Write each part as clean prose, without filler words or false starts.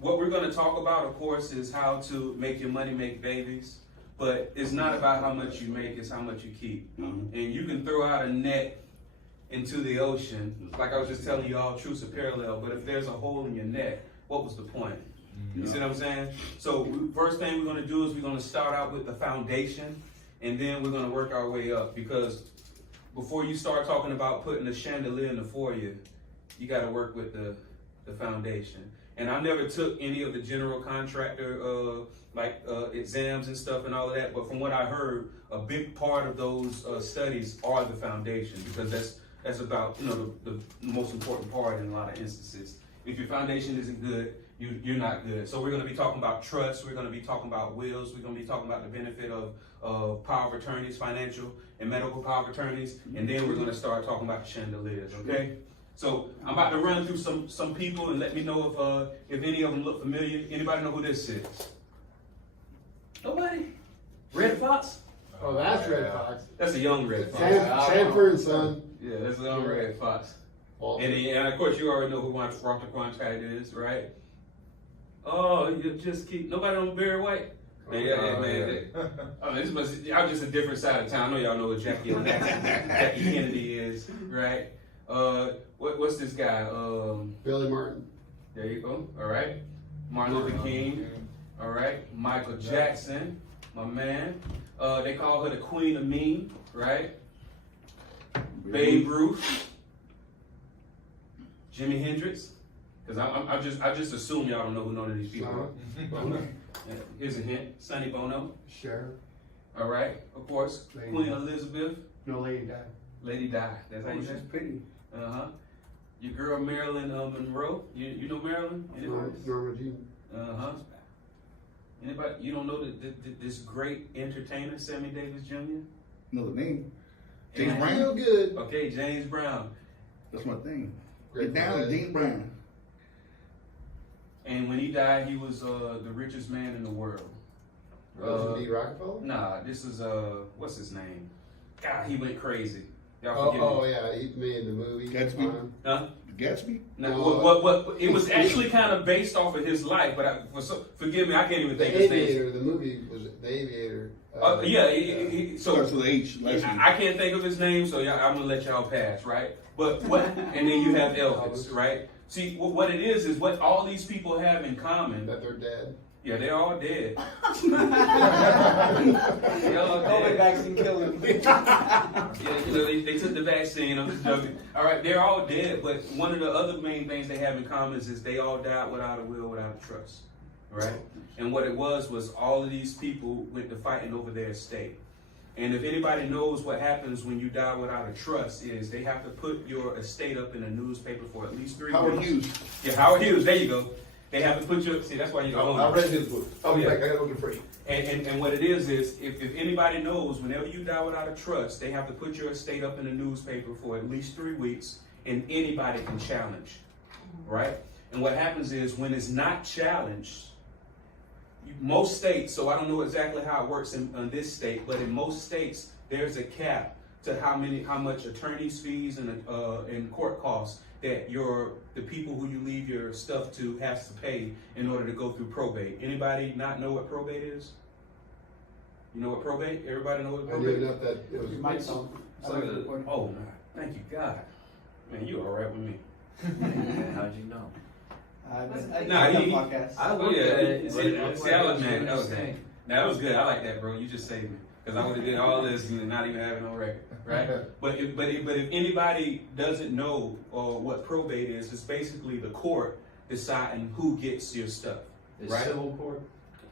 what we're going to talk about, of course, is how to make your money make babies. But it's not about how much you make, it's how much you keep. And you can throw out a net into the ocean, like I was just telling you all, truths are parallel, but if there's a hole in your net, what was the point? You see what I'm saying? So first thing we're going to do is we're going to start out with the foundation, and then we're going to work our way up, because before you start talking about putting a chandelier in the foyer, you got to work with the foundation. And I never took any of the general contractor exams and stuff and all of that, but from what I heard, a big part of those studies are the foundation, because that's about the most important part in a lot of instances. If your foundation isn't good, you're not good. So we're going to be talking about trust, we're going to be talking about wills, we're going to be talking about the benefit of power of attorneys, financial and medical power of attorneys, and then we're going to start talking about chandeliers, okay? So I'm about to run through some people and let me know if any of them look familiar. Anybody know who this is? Nobody? Red Fox? Oh, that's Red Fox. That's a young Red Fox. Sanford and Son. Yeah, that's a young Red Fox. And of course, you already know who Walter Cronkite is, right? Oh, you just keep nobody on Barry White. Man. I'm just a different side of town. I know y'all know what Jackie Kennedy is, right? What's this guy? Billy Martin. There you go. All right. Martin Luther King. All right. Michael Jackson, my man. They call her the Queen of Mean, right? Babe Ruth. Jimi Hendrix. Because I just assume y'all don't know who none of these people are. Here's a hint. Sonny Bono. Sure. All right. Of course. Lady Queen Di. Elizabeth. No, Lady Di. Lady Di. That's how you say. She's pretty. Uh-huh. Your girl Marilyn Monroe. You know Marilyn? Norma Jean. Uh-huh. Anybody? You don't know this great entertainer, Sammy Davis Jr.? Know the name. James Brown. Real good. Okay, James Brown. That's my thing. Great Get down, James Brown. And when he died, he was the richest man in the world. Rosie D. Rockefeller? Nah, this is what's his name? God, he went crazy. Y'all forgive me. Yeah, he made the movie. Gatsby? Huh? Gatsby? No, what it was actually kind of based off of his life, but forgive me, I can't even think of his name. The Aviator, the movie was The Aviator. So starts with H. I can't think of his name, so I'm gonna let y'all pass, right? But what? And then you have Elvis, right? See, what it is what all these people have in common. That they're dead. Yeah, they're all dead. They're all COVID dead. vaccine killed him. Yeah, they took the vaccine. I'm just joking. All right, they're all dead. But one of the other main things they have in common is they all died without a will, without a trust, right? And what it was all of these people went to fighting over their estate. And if anybody knows what happens when you die without a trust, is they have to put your estate up in a newspaper for at least 3 Howard weeks. Hughes. Yeah, Howard Hughes. There you go. They have to put your, see, that's why you don't I read his book. Oh, yeah. I got it looking for you. And what it is if anybody knows, whenever you die without a trust, they have to put your estate up in the newspaper for at least 3 weeks, and anybody can challenge, right? And what happens is when it's not challenged, most states, so I don't know exactly how it works in this state, but in most states, there's a cap to how much attorney's fees and court costs that the people who you leave your stuff to has to pay in order to go through probate. Anybody not know what probate is? You know what probate? Everybody know what I probate knew is? enough that it was. Might so. Oh, thank you, God. Man, you all right with me. How'd you know? Podcast. I Oh, yeah. See, I was man. That was good. That was good. I like that, bro. You just saved me. Because I would have did all this and not even having no record, right? But if anybody doesn't know what probate is, it's basically the court deciding who gets your stuff, right? Civil court.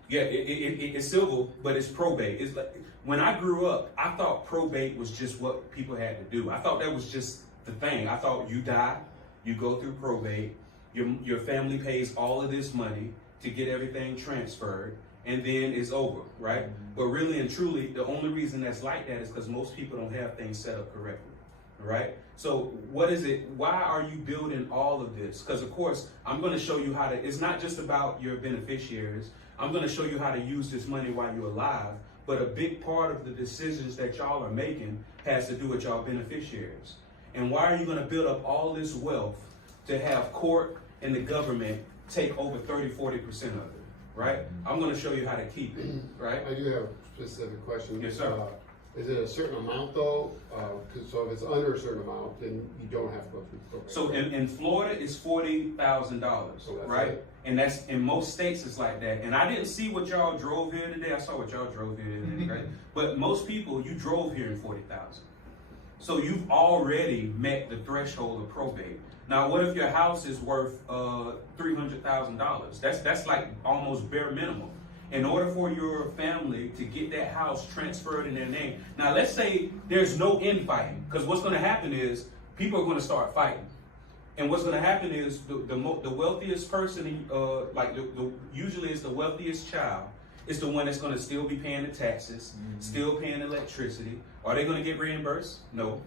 Yeah, it's civil, but it's probate. It's like when I grew up, I thought probate was just what people had to do. I thought that was just the thing. I thought you die, you go through probate, your family pays all of this money to get everything transferred, and then it's over, right? But really and truly, the only reason that's like that is because most people don't have things set up correctly, right? So what is it? Why are you building all of this? Because of course, I'm going to show you how to, it's not just about your beneficiaries. I'm going to show you how to use this money while you're alive. But a big part of the decisions that y'all are making has to do with y'all beneficiaries. And why are you going to build up all this wealth to have court and the government take over 30-40% of it, right? I'm gonna show you how to keep it, right? I do have a specific question. Yes, sir. Is it a certain amount though? So if it's under a certain amount, then you don't have to go through probate. So in Florida, it's $40,000, So that's right? it. And that's in most states, it's like that. And I didn't see what y'all drove here today. I saw what y'all drove here today, right? But most people, you drove here in 40,000. So you've already met the threshold of probate. Now, what if your house is worth $300,000? That's like almost bare minimum. In order for your family to get that house transferred in their name. Now, let's say there's no infighting, because what's going to happen is people are going to start fighting. And what's going to happen is the wealthiest person, usually it's the wealthiest child, is the one that's going to still be paying the taxes, still paying electricity. Are they going to get reimbursed? No.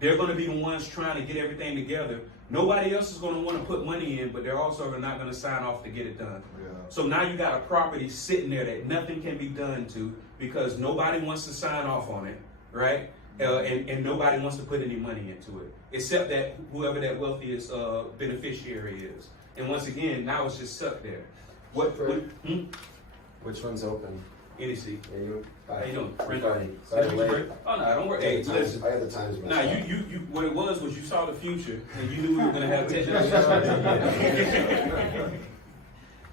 They're going to be the ones trying to get everything together. Nobody else is going to want to put money in, but they're also not going to sign off to get it done. Yeah. So now you got a property sitting there that nothing can be done to because nobody wants to sign off on it, right? And nobody wants to put any money into it, except that whoever that wealthiest beneficiary is. And once again, now it's just stuck there. Which one's open? Any seat. Yeah, you. How you doing? Friday. Did Sorry, you late. break? Oh no, don't worry. Hey, listen. I had the times Nah, myself. you. What it was you saw the future and you knew we were gonna have tension.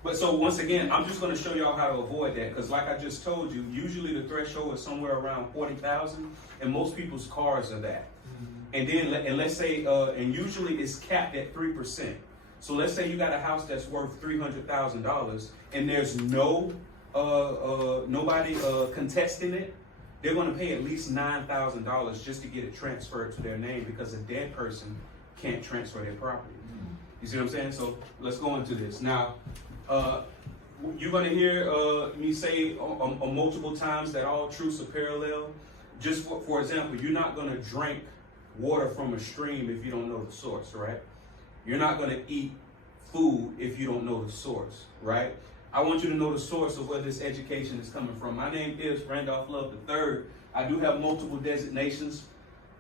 But so once again, I'm just gonna show y'all how to avoid that because, like I just told you, usually the threshold is somewhere around 40,000, and most people's cars are that. And then, and let's say, and usually it's capped at 3%. So let's say you got a house that's worth $300,000, and there's nobody contesting it. They're going to pay at least $9,000 just to get it transferred to their name because a dead person can't transfer their property. You see what I'm saying? So let's go into this. Now, you're going to hear me say multiple times that all truths are parallel. Just for example, you're not going to drink water from a stream if you don't know the source, right? You're not going to eat food if you don't know the source, right? I want you to know the source of where this education is coming from. My name is Randolph Love III. I do have multiple designations.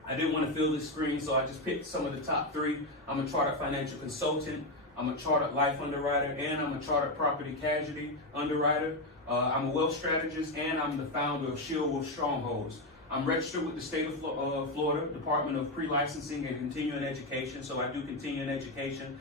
I didn't want to fill this screen, so I just picked some of the top 3. I'm a chartered financial consultant. I'm a chartered life underwriter, and I'm a chartered property casualty underwriter. I'm a wealth strategist, and I'm the founder of ShieldWolf Strongholds. I'm registered with the state of Florida Department of Pre-Licensing and Continuing Education, so I do continuing education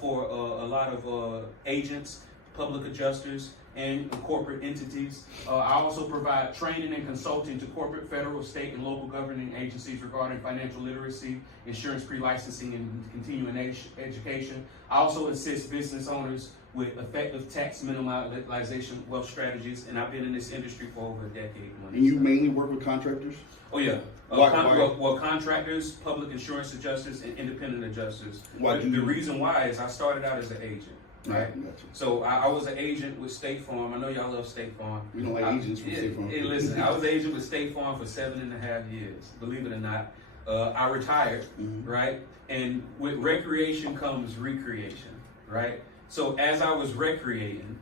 for a lot of agents, public adjusters, and corporate entities. I also provide training and consulting to corporate, federal, state, and local governing agencies regarding financial literacy, insurance pre-licensing, and continuing education. I also assist business owners with effective tax minimalization wealth strategies, and I've been in this industry for over a decade. And you mainly work with contractors? Oh yeah. Why? Well, contractors, public insurance adjusters, and independent adjusters. Why do the you- reason why is I started out as an agent. Right. Gotcha. So I was an agent with State Farm. I know y'all love State Farm. We don't like agents from State Farm. Hey, listen, I was an agent with State Farm for 7.5 years. Believe it or not, I retired, right? And with recreation comes recreation, right? So as I was recreating,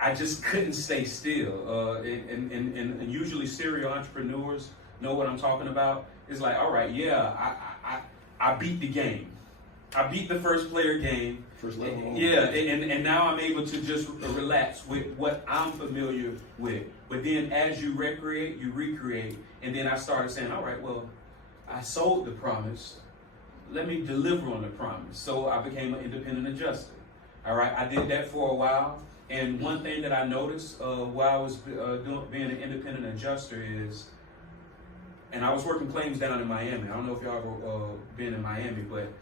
I just couldn't stay still. And usually serial entrepreneurs know what I'm talking about. It's like, all right, yeah, I beat the game. I beat the first player game. First level. Yeah, and now I'm able to just relax with what I'm familiar with. But then as you recreate, you recreate. And then I started saying, all right, well, I sold the promise. Let me deliver on the promise. So I became an independent adjuster. All right, I did that for a while. And one thing that I noticed while I was being an independent adjuster is, and I was working claims down in Miami. I don't know if y'all ever been in Miami, but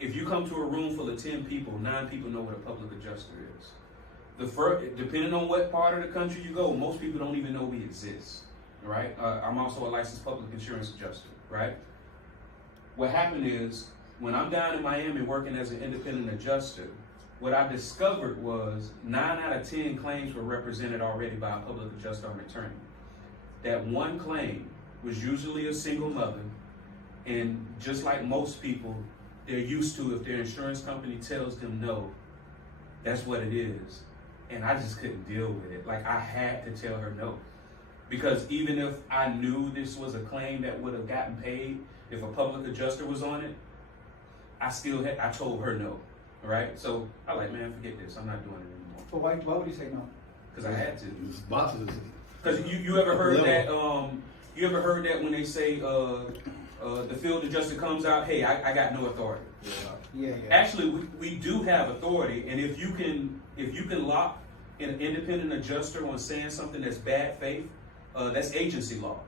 if you come to a room full of 10 people, 9 people know what a public adjuster is. Depending on what part of the country you go, most people don't even know we exist, right? I'm also a licensed public insurance adjuster, right? What happened is, when I'm down in Miami working as an independent adjuster, what I discovered was 9 out of 10 claims were represented already by a public adjuster or an attorney. That one claim was usually a single mother, and just like most people, they're used to if their insurance company tells them no, that's what it is. And I just couldn't deal with it. Like, I had to tell her no. Because even if I knew this was a claim that would have gotten paid if a public adjuster was on it, I told her no. right? So I like, man, forget this. I'm not doing it anymore. But why would you say no? Because I had to. It's boxes. Because you ever heard that? You ever heard that when they say the field adjuster comes out, hey, I got no authority. Yeah. Actually, we do have authority, and if you can lock an independent adjuster on saying something that's bad faith, that's agency law.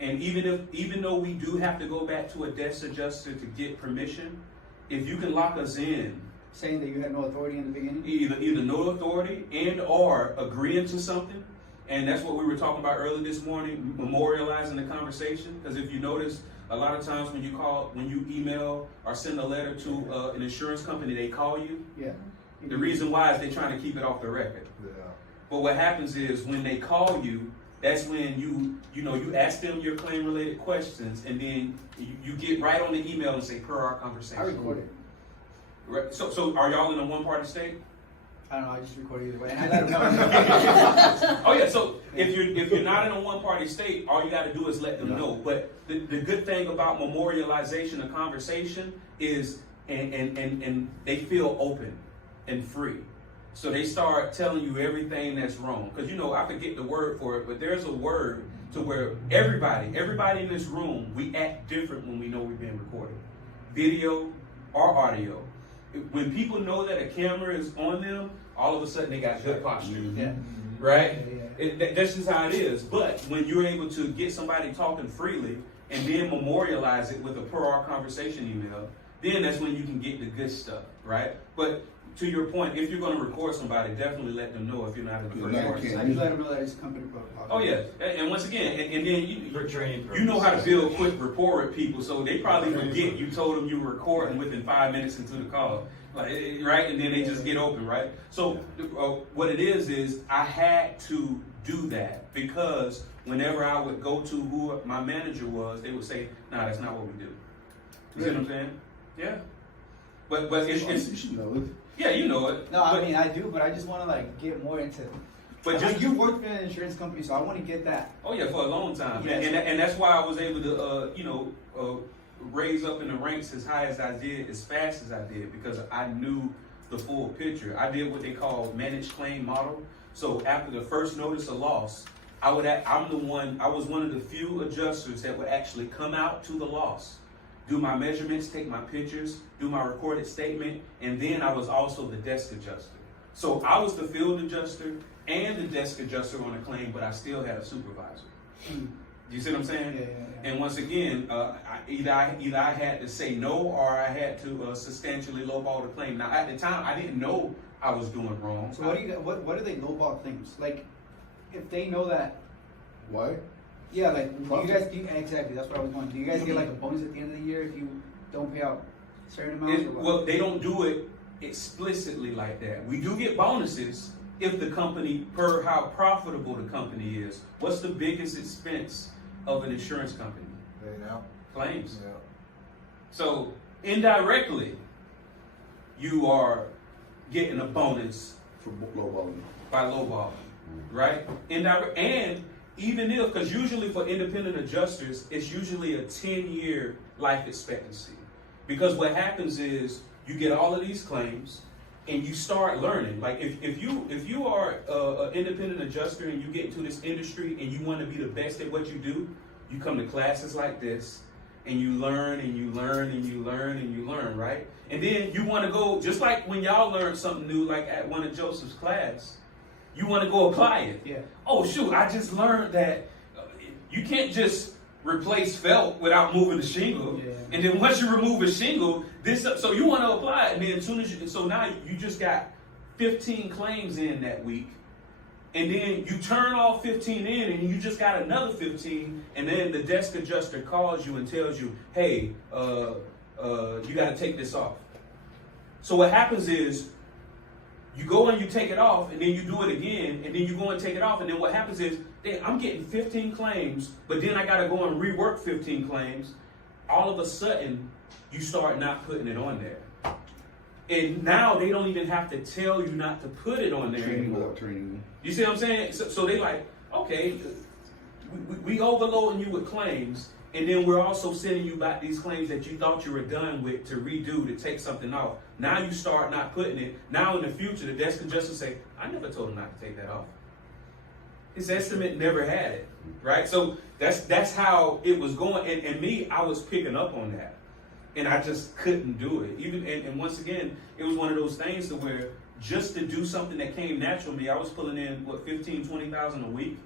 And even though we do have to go back to a desk adjuster to get permission, if you can lock us in, Saying that you had no authority in the beginning? either no authority and or agreeing to something, and that's what we were talking about earlier this morning, memorializing the conversation. Because if you notice, a lot of times when you email or send a letter to an insurance company, they call you. Yeah. The reason why is they're trying to keep it off the record. Yeah. But what happens is when they call you, that's when you ask them your claim related questions, and then you get right on the email and say, per our conversation. I recorded. Right. So are y'all in a one-party state? I don't know, I just recorded either way. And I let them know. Oh yeah, so if you're not in a one-party state, all you got to do is let them know. But the good thing about memorialization of conversation is, and they feel open and free. So they start telling you everything that's wrong. Because I forget the word for it, but there's a word to where everybody in this room, we act different when we know we're being recorded. Video or audio. When people know that a camera is on them, all of a sudden they got good posture. Yeah. Right? Yeah. That's just how it is. But when you're able to get somebody talking freely and then memorialize it with a per our conversation email, then that's when you can get the good stuff, right? But to your point, if you're going to record somebody, definitely let them know if you're not in the first party. I just let them know that it's company protocol. Oh yeah, and once again, and then For training you know how to purposes. build quick rapport with people, so they probably forget you told them you were recording within 5 minutes into the call, like, right? And then they just get open, right? So what it is I had to do that because whenever I would go to who my manager was, they would say, "Nah, that's not what we do." You see what I'm saying? Yeah. But it's You should know it. yeah, you know it. No, I mean I do, but I just want to get more into. But just you worked for an insurance company, so I want to get that. Oh yeah, for a long time, Yes. and that's why I was able to raise up in the ranks as high as I did, as fast as I did, because I knew the full picture. I did what they call managed claim model. So after the first notice of loss, I was one of the few adjusters that would actually come out to the loss, do my measurements, take my pictures, do my recorded statement, and then I was also the desk adjuster. So I was the field adjuster and the desk adjuster on a claim, but I still had a supervisor. You see what I'm saying? Yeah. And once again, either I had to say no or I had to substantially lowball the claim. Now at the time, I didn't know I was doing wrong. So what are they lowball claims? Like, if they know that, Why? yeah, exactly, that's what I was wondering. Do you guys get a bonus at the end of the year if you don't pay out certain amounts? Or what? Well, they don't do it explicitly like that. We do get bonuses if the company, per how profitable the company is. What's the biggest expense of an insurance company? Claims. Yeah. So indirectly, you are getting a bonus For low volume. by lowballing, right? Indirect, and even if, because usually for independent adjusters, it's usually a 10-year life expectancy. Because what happens is you get all of these claims and you start learning. Like if you are an independent adjuster and you get into this industry and you want to be the best at what you do, you come to classes like this and you learn and you learn and you learn and you learn, right? And then you want to go, just like when y'all learn something new, like at one of Joseph's class, you want to go apply it. Yeah. Oh shoot, I just learned that you can't just replace felt without moving the shingle. Yeah. And then once you remove a shingle, so you want to apply it, and then as soon as so now you just got 15 claims in that week. And then you turn all 15 in and you just got another 15, and then the desk adjuster calls you and tells you, hey, you got to take this off. So what happens is you go and you take it off, and then you do it again, and then you go and take it off, and then what happens is I'm getting 15 claims, but then I got to go and rework 15 claims. All of a sudden, you start not putting it on there. And now they don't even have to tell you not to put it on there Training anymore. without training. You see what I'm saying? So they like, okay, we overloading you with claims, and then we're also sending you back these claims that you thought you were done with to redo, to take something off. Now you start not putting it. Now in the future, the desk of justice say, I never told him not to take that off. His estimate never had it, right? So that's how it was going. And me, I was picking up on that. And I just couldn't do it. Even and once again, it was one of those things to where just to do something that came natural to me, I was pulling in, what, 15, 20,000 a week.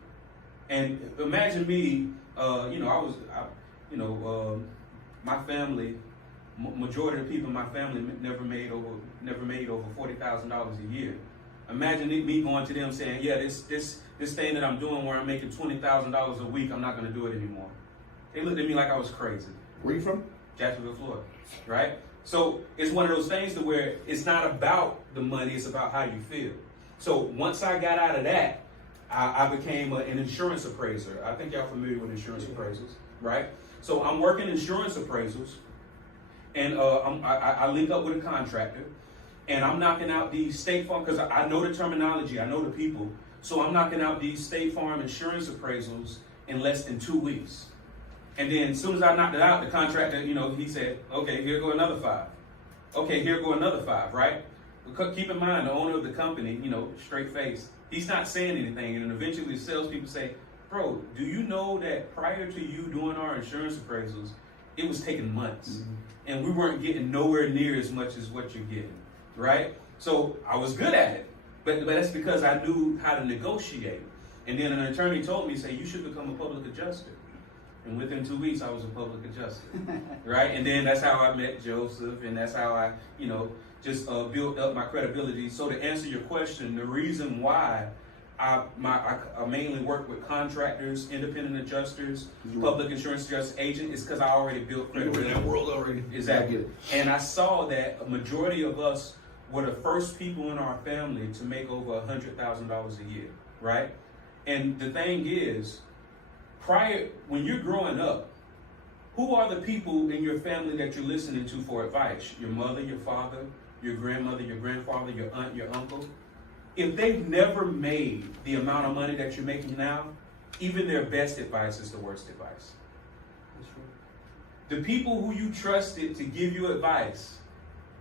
And imagine me, my family, majority of the people in my family never made over $40,000 a year. Imagine me going to them saying, yeah, this thing that I'm doing where I'm making $20,000 a week, I'm not going to do it anymore. They looked at me like I was crazy. Where you from? Jacksonville, Florida, right? So it's one of those things to where it's not about the money, it's about how you feel. So once I got out of that, I became an insurance appraiser. I think y'all familiar with insurance appraisals, right? So I'm working insurance appraisals, and I link up with a contractor, and I'm knocking out these State Farm, because I know the terminology, I know the people, so I'm knocking out these State Farm insurance appraisals in less than 2 weeks. And then as soon as I knocked it out, the contractor, he said, okay, here go another 5. Okay, here go another 5, right? Because keep in mind, the owner of the company, straight face, he's not saying anything. And then eventually the salespeople say, bro, do you know that prior to you doing our insurance appraisals, it was taking months. Mm-hmm. And we weren't getting nowhere near as much as what you're getting, right? So I was good at it. But that's because I knew how to negotiate. And then an attorney told me, say, you should become a public adjuster. And within 2 weeks, I was a public adjuster, right? And then that's how I met Joseph, and that's how I, just built up my credibility. So to answer your question, the reason why I mainly work with contractors, independent adjusters, public insurance adjusters, agent, is because I already built credibility. You're in that world already. Exactly. And I saw that a majority of us were the first people in our family to make over $100,000 a year, right? And the thing is, when you're growing up, who are the people in your family that you're listening to for advice? Your mother, your father, your grandmother, your grandfather, your aunt, your uncle. If they've never made the amount of money that you're making now, even their best advice is the worst advice. That's true. The people who you trusted to give you advice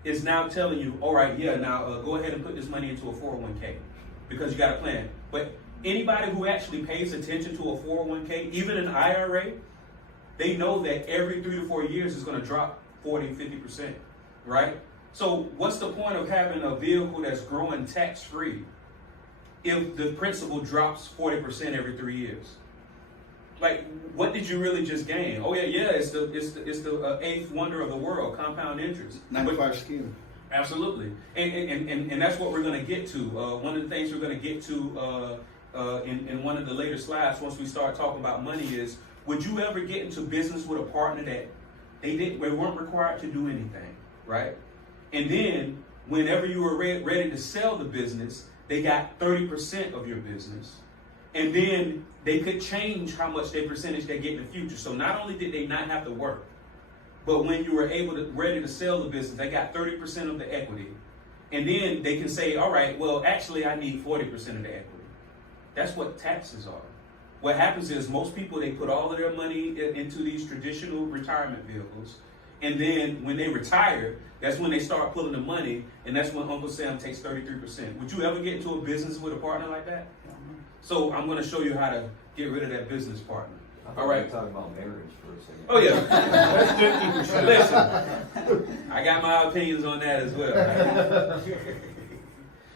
is now telling you, all right, yeah, now go ahead and put this money into a 401k because you got a plan. But anybody who actually pays attention to a 401k, even an IRA, they know that every 3 to 4 years is going to drop 40, 50%, right? So what's the point of having a vehicle that's growing tax-free if the principal drops 40% every 3 years? Like, what did you really just gain? Oh yeah, it's the eighth wonder of the world, compound interest. 95 scheme. Absolutely, and that's what we're going to get to. One of the things we're going to get to in one of the later slides, once we start talking about money, is would you ever get into business with a partner that they weren't required to do anything, right? And then whenever you were ready to sell the business, they got 30% of your business, and then they could change how much their percentage they get in the future. So not only did they not have to work, but when you were ready to sell the business, they got 30% of the equity. And then they can say, all right, well, actually, I need 40% of the equity. That's what taxes are. What happens is most people, they put all of their money into these traditional retirement vehicles. And then when they retire, that's when they start pulling the money. And that's when Uncle Sam takes 33%. Would you ever get into a business with a partner like that? So I'm going to show you how to get rid of that business partner. All right. Talking about marriage for a second. Oh yeah, that's 50%. Listen, I got my opinions on that as well. Right?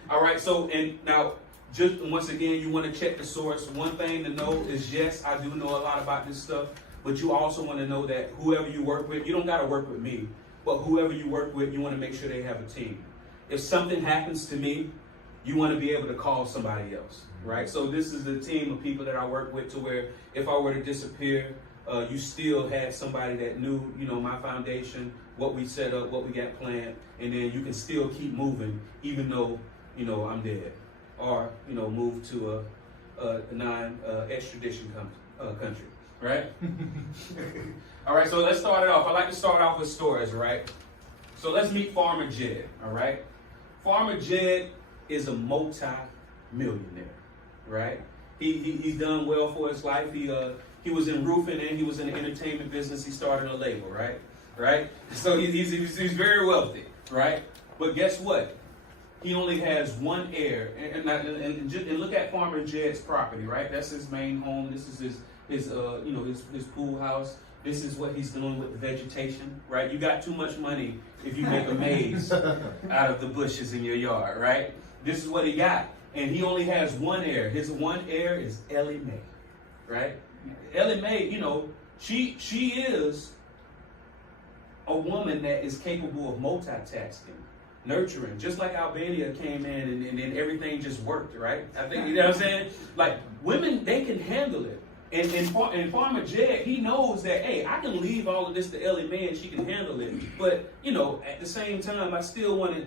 All right. So and now, just once again, you want to check the source. One thing to know is, yes, I do know a lot about this stuff, but you also want to know that whoever you work with, you don't got to work with me, but whoever you work with, you want to make sure they have a team. If something happens to me, you want to be able to call somebody else. Right, so this is the team of people that I work with, to where if I were to disappear, you still had somebody that knew, my foundation, what we set up, what we got planned, and then you can still keep moving, even though, I'm dead, or move to a non-extradition country, right? All right, so let's start it off. I like to start off with stories, right? So let's meet Farmer Jed. All right, Farmer Jed is a multi-millionaire. Right, he's done well for his life. He was in roofing and he was in the entertainment business. He started a label, right. So he's very wealthy, right. But guess what? He only has one heir, and look at Farmer Jed's property, right? That's his main home. This is his pool house. This is what he's doing with the vegetation, right? You got too much money if you make a maze out of the bushes in your yard, right? This is what he got, and he only has one heir. His one heir is M.I.R.A.C.L.E, right? M.I.R.A.C.L.E, she is a woman that is capable of multitasking, nurturing, just like Albania came in and then everything just worked, right? I think, you know what I'm saying? Like, women, they can handle it. And Farmer Jed, he knows that, hey, I can leave all of this to Ellie Mae and she can handle it. But, at the same time, I still want to,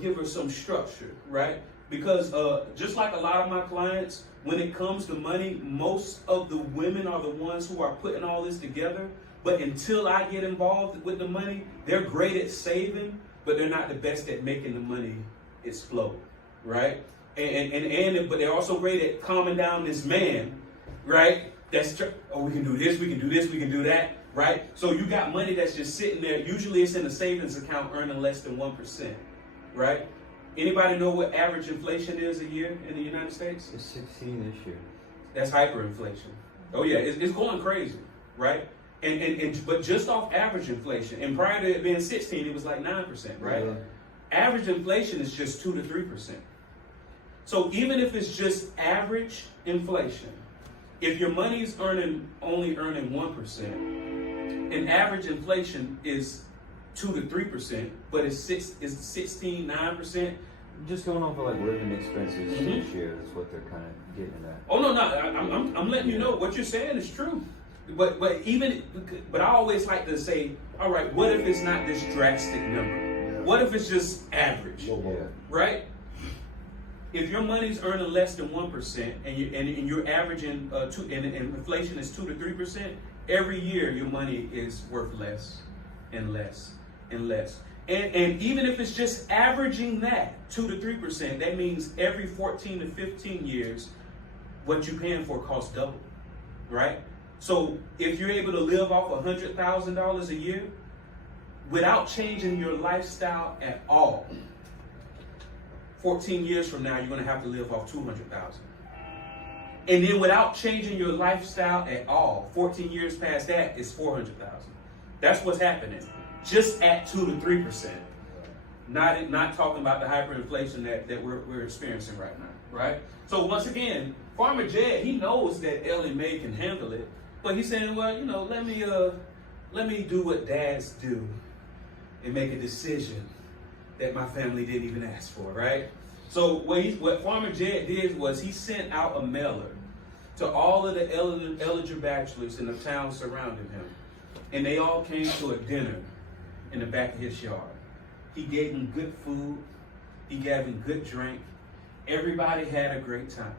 give her some structure, right? Because just like a lot of my clients, when it comes to money, most of the women are the ones who are putting all this together. But until I get involved with the money, they're great at saving, but they're not the best at making the money explode, right? But they're also great at calming down this man, right? We can do this, we can do this, we can do that, right? So you got money that's just sitting there. Usually it's in a savings account earning less than 1%, right? Anybody know what average inflation is a year in the United States? It's 16 this year. That's hyperinflation. Oh yeah, it's going crazy, right? But just off average inflation, and prior to it being 16, it was like 9%, right? Yeah. Average inflation is just 2 to 3%. So even if it's just average inflation, if your money is only earning 1%, and average inflation is 2 to 3%, but it's 9%. Just going off of like living expenses this year is what they're kind of getting at. Oh no, I'm letting you know what you're saying is true. But I always like to say, all right, what if it's not this drastic number? What if it's just average, right? If your money's earning less than 1% and you're averaging and inflation is 2 to 3%, every year your money is worth less and less and less. And even if it's just averaging that 2 to 3%, that means every 14 to 15 years, what you're paying for costs double, right? So if you're able to live off $100,000 a year without changing your lifestyle at all, 14 years from now, you're going to have to live off $200,000. And then without changing your lifestyle at all, 14 years past that is $400,000. That's what's happening. Just at 2 to 3%. Not talking about the hyperinflation that we're experiencing right now, right? So once again, Farmer Jed, he knows that Ellie Mae can handle it, but he's saying, well, let me do what dads do and make a decision that my family didn't even ask for, right? So what Farmer Jed did was he sent out a mailer to all of the eligible bachelors in the town surrounding him, and they all came to a dinner in the back of his yard. He gave them good food. He gave them good drink. Everybody had a great time.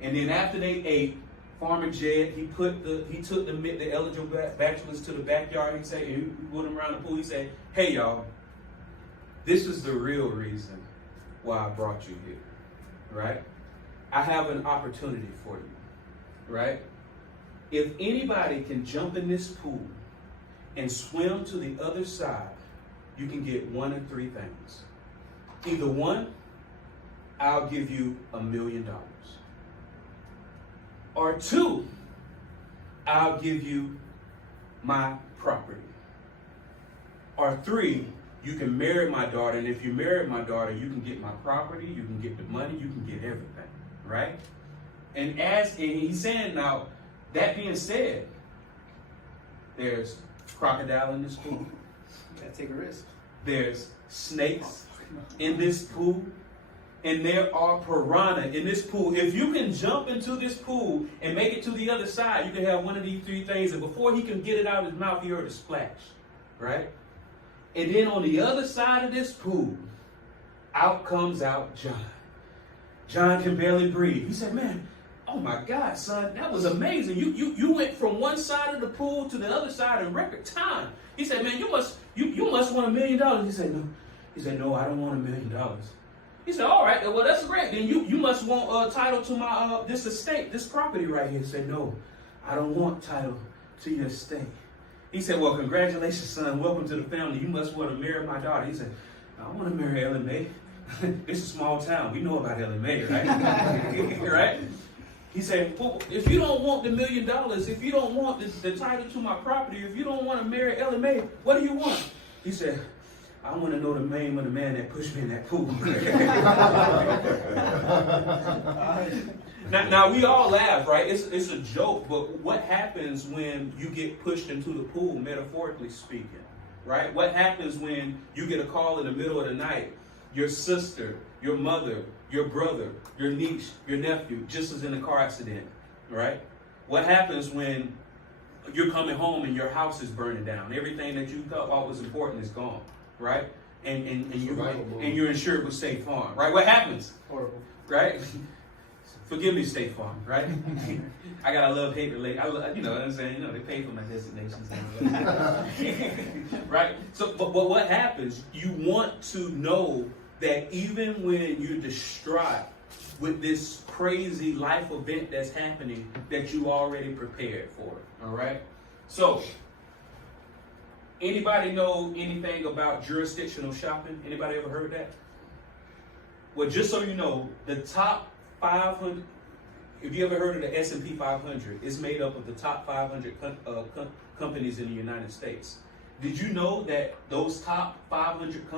And then after they ate, Farmer Jed, he took the eligible bachelors to the backyard. He said, he put them around the pool. He said, hey y'all, this is the real reason why I brought you here, right? I have an opportunity for you, right? If anybody can jump in this pool and swim to the other side, you can get one of three things. Either one, I'll give you $1 million. Or two, I'll give you my property. Or three, you can marry my daughter, and if you marry my daughter, you can get my property, you can get the money, you can get everything, right? And he's saying now, that being said, there's crocodile in this pool. You gotta take a risk. There's snakes in this pool. And there are piranha in this pool. If you can jump into this pool and make it to the other side, you can have one of these three things. And before he can get it out of his mouth, he heard a splash, right? And then on the other side of this pool, out comes John. John can barely breathe. He said, man, oh my God, son, that was amazing. You went from one side of the pool to the other side in record time. He said, man, you must want $1 million. He said, no. He said, no, I don't want $1 million. He said, all right, well, that's great. Then you must want a title to my this estate, this property right here. He said, no, I don't want title to your estate. He said, well, congratulations, son. Welcome to the family. You must want to marry my daughter. He said, I don't want to marry Ellen May. This is a small town. We know about Ellen May, right? Right? He said, well, if you don't want the $1 million, if you don't want the title to my property, if you don't want to marry Ellen May, what do you want? He said, I want to know the name of the man that pushed me in that pool. Now we all laugh, right? It's a joke, but what happens when you get pushed into the pool, metaphorically speaking, right? What happens when you get a call in the middle of the night? Your sister, your mother, your brother, your niece, your nephew just is in a car accident, right? What happens when you're coming home and your house is burning down? Everything that you thought was important is gone, right? And you're insured with State Farm, right? What happens? Horrible. Right? Forgive me, State Farm, right? I got a love-hate relate. You know what I'm saying? You know, they pay for my designations. Right? So, but what happens? You want to know that even when you're distraught with this crazy life event that's happening, that you already prepared for it. All right? So, anybody know anything about jurisdictional shopping? Anybody ever heard that? Well, just so you know, the top 500, if you ever heard of the S&P 500, it's made up of the top 500 companies in the United States. Did you know that those top 500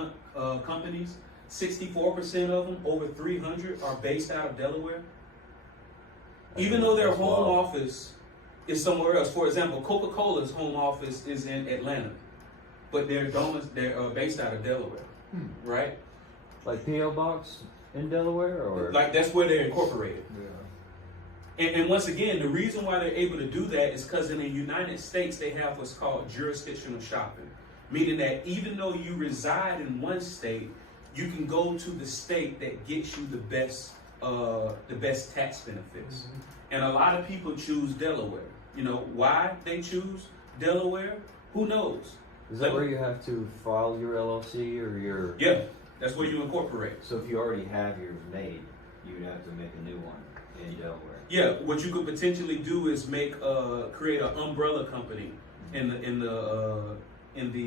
companies, 64% of them, over 300, are based out of Delaware? Even though their home office is somewhere else. For example, Coca-Cola's home office is in Atlanta, but they're based out of Delaware, right? Like P.O. Box in Delaware, or like that's where they're incorporated. Yeah. And once again, the reason why they're able to do that is because in the United States they have what's called jurisdictional shopping, meaning that even though you reside in one state, you can go to the state that gets you the best tax benefits. Mm-hmm. And a lot of people choose Delaware. You know why they choose Delaware? Who knows? is that where you have to file your LLC or your? Yeah, that's where you incorporate. So if you already have yours made, you would have to make a new one in Delaware. Yeah, what you could potentially do is create an umbrella company in the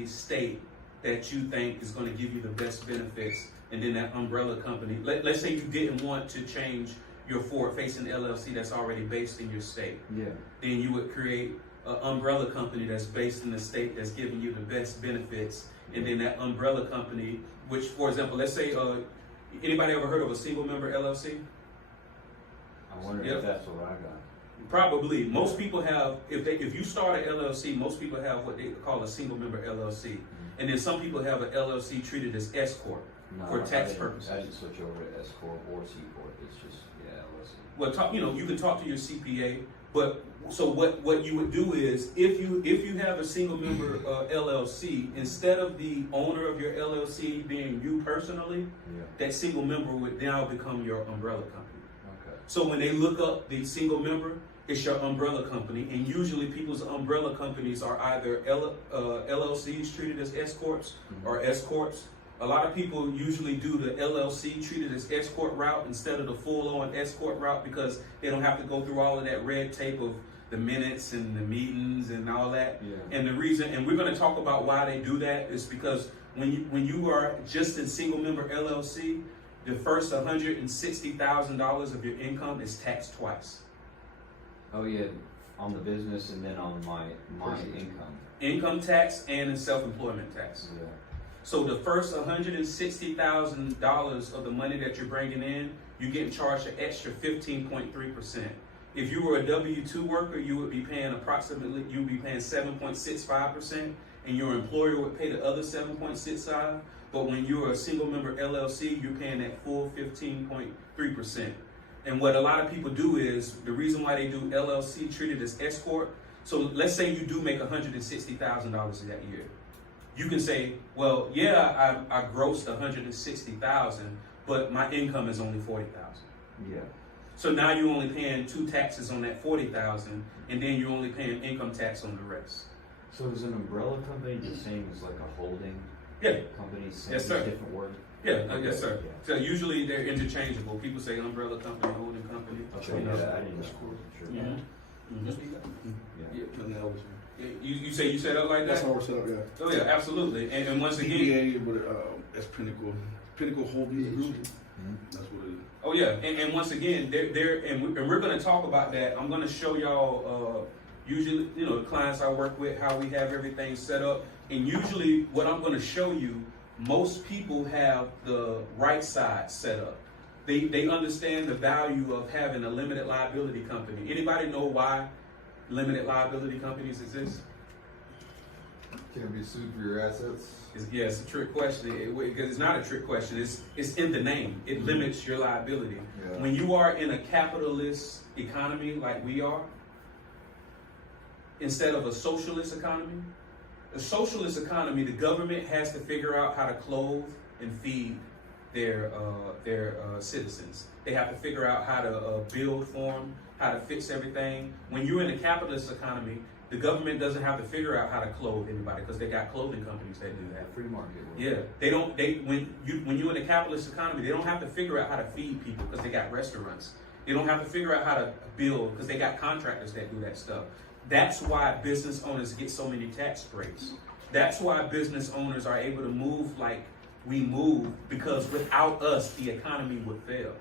state that you think is going to give you the best benefits, and then that umbrella company. Let's say you didn't want to change your forward-facing LLC that's already based in your state. Yeah. Then you would create an umbrella company that's based in the state that's giving you the best benefits, and then that umbrella company, which, for example, let's say, anybody ever heard of a single-member LLC? I wonder Yep. if that's what I got. Probably. Most people have, if you start an LLC, most people have what they call a single-member LLC. Mm-hmm. And then some people have an LLC treated as S Corp for tax purposes. I didn't switch over to S Corp or C Corp. It's just LLC. Well, you can talk to your CPA, but so what you would do is if you have a single-member LLC, instead of the owner of your LLC being you personally, that single member would now become your umbrella company. So when they look up the single member, it's your umbrella company, and usually people's umbrella companies are either LLCs treated as S Corps or S Corps. A lot of people usually do the LLC treated as S Corp route instead of the full-on S Corp route because they don't have to go through all of that red tape of the minutes and the meetings and all that. Yeah. And the reason, and we're going to talk about why they do that, is because when you are just in single member LLC, the first $160,000 of your income is taxed twice. Oh yeah, on the business and then on my income. Income tax and in self-employment tax. Yeah. So the first $160,000 of the money that you're bringing in, you're getting charged an extra 15.3%. If you were a W-2 worker, you would be paying 7.65%, and your employer would pay the other 7.65%. But when you're a single member LLC, you're paying that full 15.3%. And what a lot of people do is, the reason why they do LLC treated as S Corp, so let's say you do make $160,000 that year. You can say, well, yeah, I grossed $160,000, but my income is only $40,000. Yeah. So now you're only paying 2 taxes on that $40,000, and then you're only paying income tax on the rest. So is an umbrella company the same as like a holding? Yeah. Company, same, Yes, sir. Different word? Yeah, yes, sir. Yeah. So usually they're interchangeable. People say umbrella company, holding company. Okay, You know. yeah, I didn't know. Sure. Mm-hmm. Mm-hmm. Just be that. Yeah. Turn that over to me. You say you set up like That's that? how we're set up, yeah. Oh yeah, absolutely. And once again, DBA, but that's Pinnacle Holdings Group. That's what it is. oh yeah, and once again, we're going to talk about that. I'm going to show y'all usually, the clients I work with, how we have everything set up. And usually, what I'm going to show you, most people have the right side set up. They understand the value of having a limited liability company. Anybody know why limited liability companies exist? Can't be sued for your assets. It's a trick question. Because it's not a trick question. It's in the name. It limits your liability. Yeah. When you are in a capitalist economy like we are, instead of a socialist economy, the government has to figure out how to clothe and feed their citizens. They have to figure out how to build for them, how to fix everything. When you're in a capitalist economy, the government doesn't have to figure out how to clothe anybody because they got clothing companies that do that. Free market. Yeah, when you're in a capitalist economy, they don't have to figure out how to feed people because they got restaurants. They don't have to figure out how to build because they got contractors that do that stuff. That's why business owners get so many tax breaks. That's why business owners are able to move like we move, because without us, the economy would fail,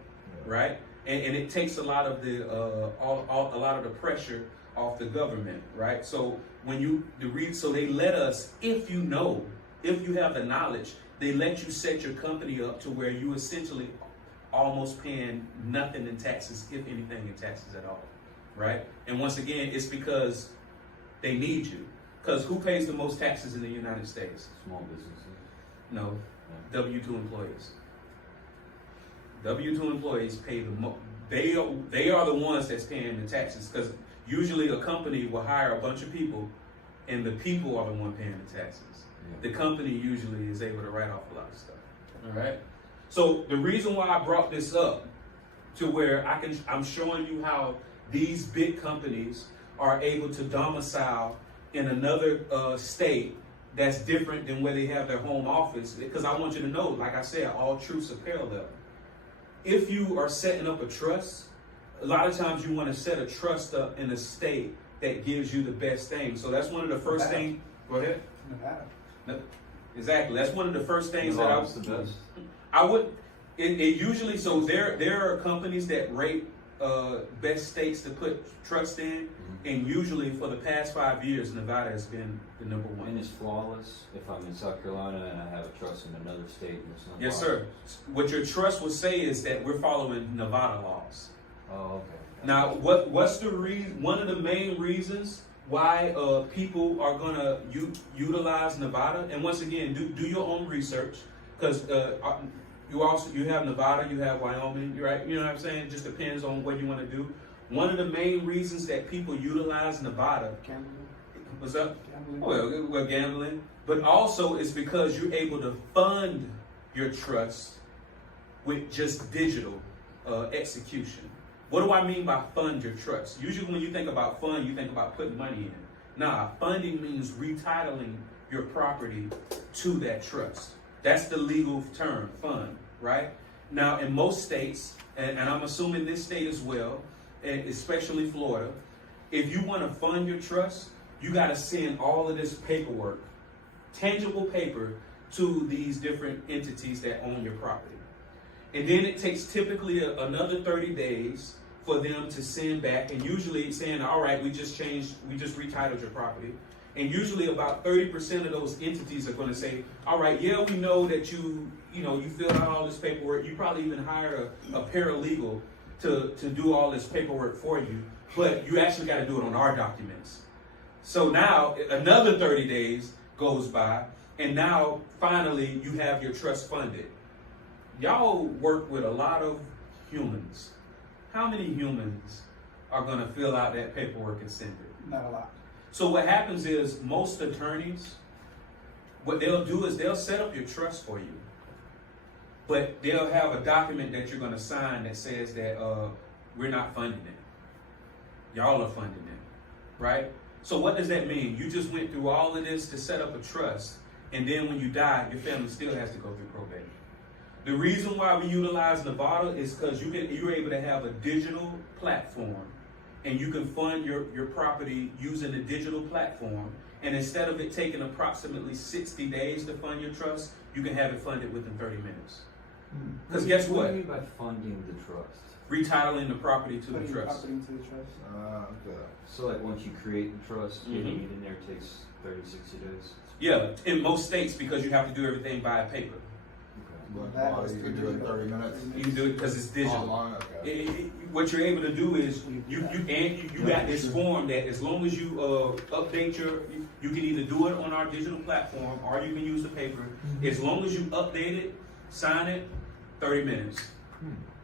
right? And it takes a lot of the a lot of the pressure off the government, right? So so they let us, if you have the knowledge, they let you set your company up to where you essentially almost paying nothing in taxes, if anything in taxes at all, right? And once again, it's because they need you. Because who pays the most taxes in the United States? Small businesses. No, W-2 employees. W-2 employees pay the most. They are the ones that's paying the taxes, because usually a company will hire a bunch of people, and the people are the one paying the taxes. The company usually is able to write off a lot of stuff. All right. So the reason why I brought this up to where I'm showing you how these big companies are able to domicile in another state that's different than where they have their home office, because I want you to know, like I said, all truths are parallel. If you are setting up a trust, a lot of times you want to set a trust up in a state that gives you the best thing. So that's one of the first things. Go ahead. Nevada. No, exactly. That's one of the first things that Nevada's the best. I would. It usually, so there are companies that rate best states to put trust in, and usually for the past 5 years, Nevada has been the number one. And it's flawless. If I'm in South Carolina and I have a trust in another state, and it's not. Yes, sir. What your trust will say is that we're following Nevada laws. Oh, okay. Now, what's the reason? One of the main reasons why people are gonna utilize Nevada, and once again, do your own research, because you have Nevada, you have Wyoming, right? You know what I'm saying? It just depends on what you want to do. One of the main reasons that people utilize Nevada, Gambling. what's up? Gambling. Well, gambling, but also it's because you're able to fund your trust with just digital execution. What do I mean by fund your trust? Usually when you think about fund, you think about putting money in. Nah, funding means retitling your property to that trust. That's the legal term, fund, right? Now, in most states, and I'm assuming this state as well, and especially Florida, if you want to fund your trust, you got to send all of this paperwork, tangible paper, to these different entities that own your property. And then it takes typically another 30 days for them to send back, and usually saying, all right, we just retitled your property. And usually about 30% of those entities are going to say, all right, yeah, we know that you filled out all this paperwork. You probably even hired a paralegal to do all this paperwork for you, but you actually got to do it on our documents. So now another 30 days goes by, and now finally you have your trust funded. Y'all work with a lot of humans. How many humans are going to fill out that paperwork and send it? Not a lot. So what happens is most attorneys, what they'll do is they'll set up your trust for you, but they'll have a document that you're going to sign that says that we're not funding it. Y'all are funding it, right? So what does that mean? You just went through all of this to set up a trust, and then when you die, your family still has to go through probate. The reason why we utilize Nevada is because you're able to have a digital platform and you can fund your property using a digital platform. And instead of it taking approximately 60 days to fund your trust, you can have it funded within 30 minutes. Because guess What what? do you mean by funding the trust? Retitling the property to Putting the the trust. property into the trust. Okay. So like once you create the trust, Mhm. getting it in there takes 30, 60 days? Yeah, in most states, because you have to do everything by paper. But That why is you can do it in 30 minutes? You can do it because it's digital. Online, okay. What you're able to do is you got this form that as long as you update you can either do it on our digital platform or you can use the paper. As long as you update it, sign it, 30 minutes,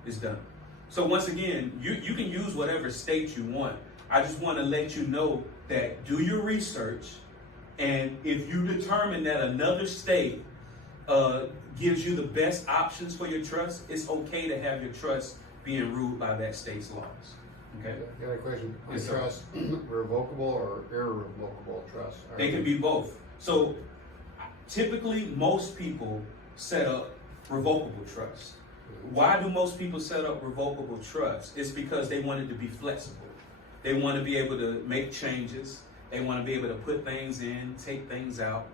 it's done. So once again, you can use whatever state you want. I just want to let you know that do your research, and if you determine that another state gives you the best options for your trust, it's okay to have your trust being ruled by that state's laws. Okay? I got a question. Yes, sir. Trust, revocable or irrevocable trust? They can be both. So typically most people set up revocable trusts. Why do most people set up revocable trusts? It's because they want it to be flexible. They want to be able to make changes. They want to be able to put things in, take things out.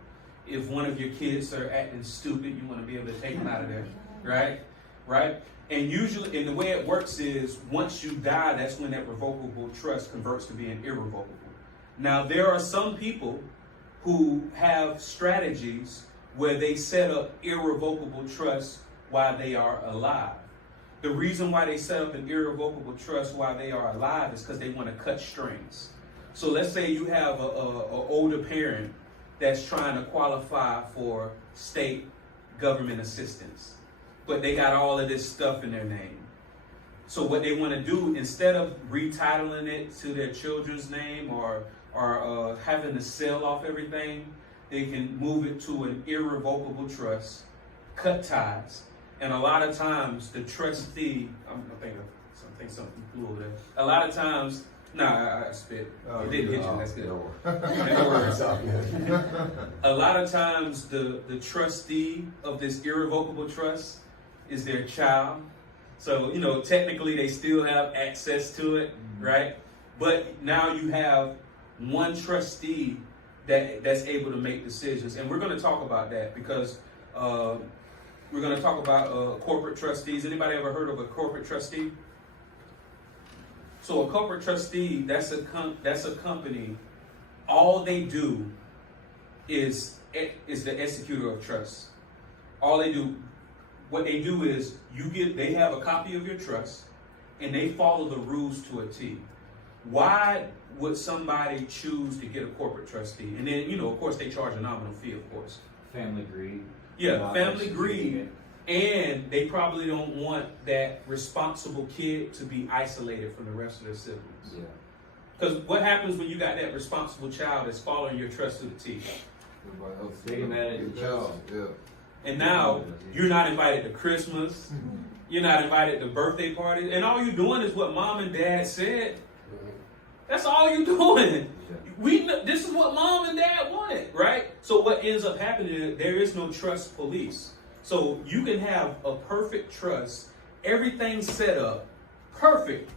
If one of your kids are acting stupid, you want to be able to take them out of there, right? Right? And usually, and the way it works is once you die, that's when that revocable trust converts to being irrevocable. Now, there are some people who have strategies where they set up irrevocable trusts while they are alive. The reason why they set up an irrevocable trust while they are alive is because they want to cut strings. So let's say you have an older parent that's trying to qualify for state government assistance, but they got all of this stuff in their name. So what they want to do, instead of retitling it to their children's name or having to sell off everything, they can move it to an irrevocable trust, cut ties, and a lot of times the trustee, I think something flew over there. A lot of times, I spit. It didn't hit you. That's good. That works. A lot of times the trustee of this irrevocable trust is their child. So, technically they still have access to it, right? But now you have one trustee that's able to make decisions. And we're going to talk about that because we're going to talk about corporate trustees. Anybody ever heard of a corporate trustee? So a corporate trustee, that's a company. All they do is the executor of trust. What they do is they have a copy of your trust and they follow the rules to a T. Why would somebody choose to get a corporate trustee? And then, of course, they charge a nominal fee, of course. Family greed. Yeah, family greed. And they probably don't want that responsible kid to be isolated from the rest of their siblings. Yeah. Because what happens when you got that responsible child that's following your trust to the T? Everybody else. They can manage Good the child, yeah. And now you're not invited to Christmas. You're not invited to birthday parties. And all you're doing is what mom and dad said. That's all you're doing. This is what mom and dad wanted, right? So what ends up happening is there is no trust police. So you can have a perfect trust, everything set up, perfect.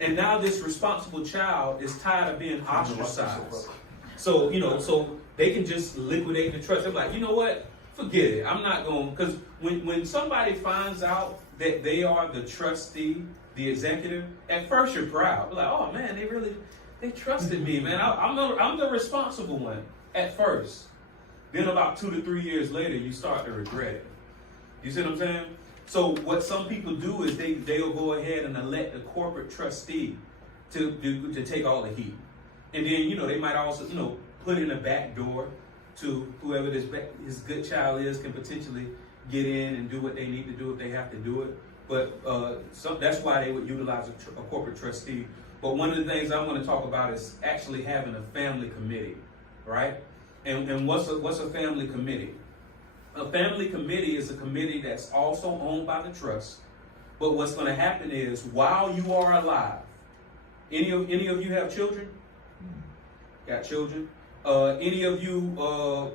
And now this responsible child is tired of being ostracized. So, so they can just liquidate the trust. They're like, you know what? Forget it. I'm not going, because when somebody finds out that they are the trustee, the executive, at first you're proud. You're like, oh man, they trusted me, man. I'm the responsible one at first. Then about 2 to 3 years later, you start to regret it. You see what I'm saying? So what some people do is they'll go ahead and elect the corporate trustee to take all the heat. And then, they might also, put in a back door to whoever his good child is can potentially get in and do what they need to do if they have to do it. But that's why they would utilize a corporate trustee. But one of the things I want to talk about is actually having a family committee, right? And what's a family committee? A family committee is a committee that's also owned by the trust. But what's going to happen is while you are alive, any of you have children? Got children? Any of you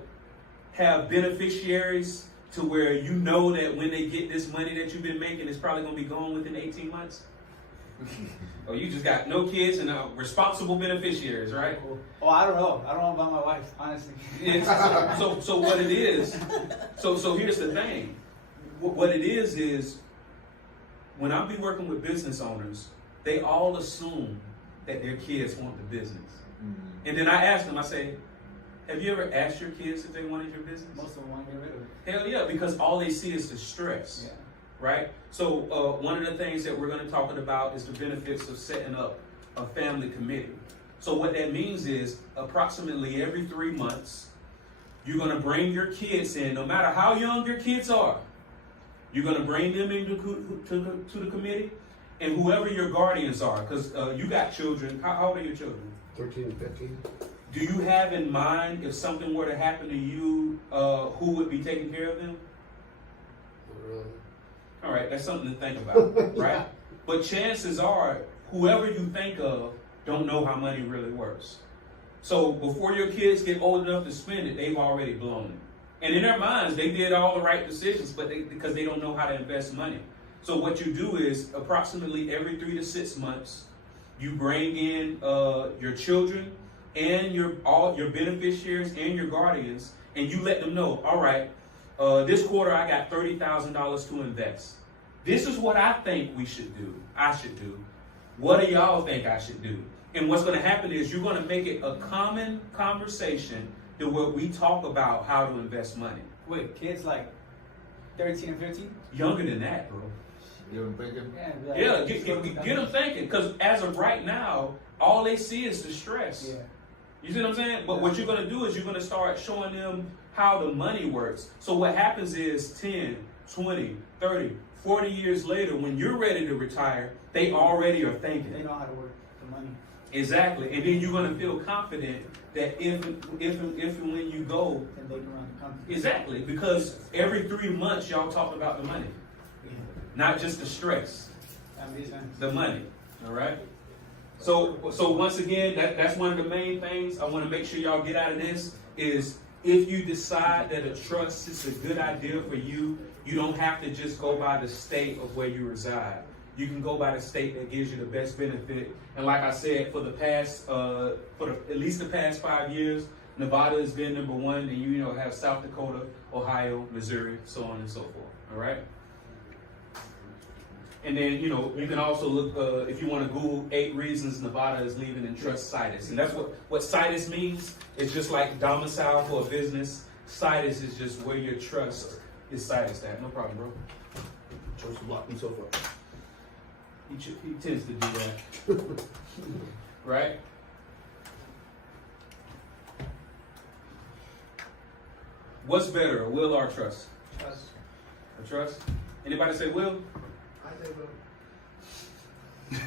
have beneficiaries to where you know that when they get this money that you've been making, it's probably going to be gone within 18 months? Oh, you just got no kids and responsible beneficiaries, right? Oh, I don't know. I don't know about my wife, honestly. So what it is, so here's the thing. What it is when I be working with business owners, they all assume that their kids want the business. And then I ask them, I say, have you ever asked your kids if they wanted your business? Most of them want to get rid of it. Hell yeah, because all they see is the stress. Yeah. Right? So one of the things that we're going to talk about is the benefits of setting up a family committee. So what that means is approximately every 3 months, you're going to bring your kids in, no matter how young your kids are. You're going to bring them into to the committee, and whoever your guardians are, because you got children. How old are your children? 13 and 15. Do you have in mind if something were to happen to you, who would be taking care of them? Not really. All right, that's something to think about, right? But chances are, whoever you think of don't know how money really works. So before your kids get old enough to spend it, they've already blown it. And in their minds, they did all the right decisions, but because they don't know how to invest money. So what you do is approximately every 3 to 6 months, you bring in your children and all your beneficiaries and your guardians, and you let them know, all right, this quarter I got $30,000 to invest. This is what I think I should do. What do y'all think I should do? And what's going to happen is you're going to make it a common conversation to where we talk about how to invest money. Wait, kids like 13 and 15? Younger than that, bro. You know what I'm thinking? Yeah, Get them thinking, because as of right now, all they see is the stress. Yeah. You see what I'm saying? But what you're going to do is you're going to start showing them how the money works. So what happens is 10, 20, 30, 40 years later, when you're ready to retire, they already are thinking. They know how to work the money. Exactly. And then you're going to feel confident that if and when you go, And they can run the company. exactly, because every 3 months y'all talk about the money, Yeah. not just the stress, That makes sense. the money. All right. So once again, that's one of the main things I want to make sure y'all get out of this is if you decide that a trust is a good idea for you, you don't have to just go by the state of where you reside. You can go by the state that gives you the best benefit. And like I said, for the past, at least the past 5 years, Nevada has been number one, and you have South Dakota, Ohio, Missouri, so on and so forth. All right. And then, you can also look, if you want to Google 8 reasons Nevada is leaving in trust situs. And that's what situs means. It's just like domicile for a business. Situs is just where your trust is situs at. No problem, bro. Trust block and so forth. He tends to do that. Right? What's better, a will or a trust? Trust. A trust? Anybody say will? I think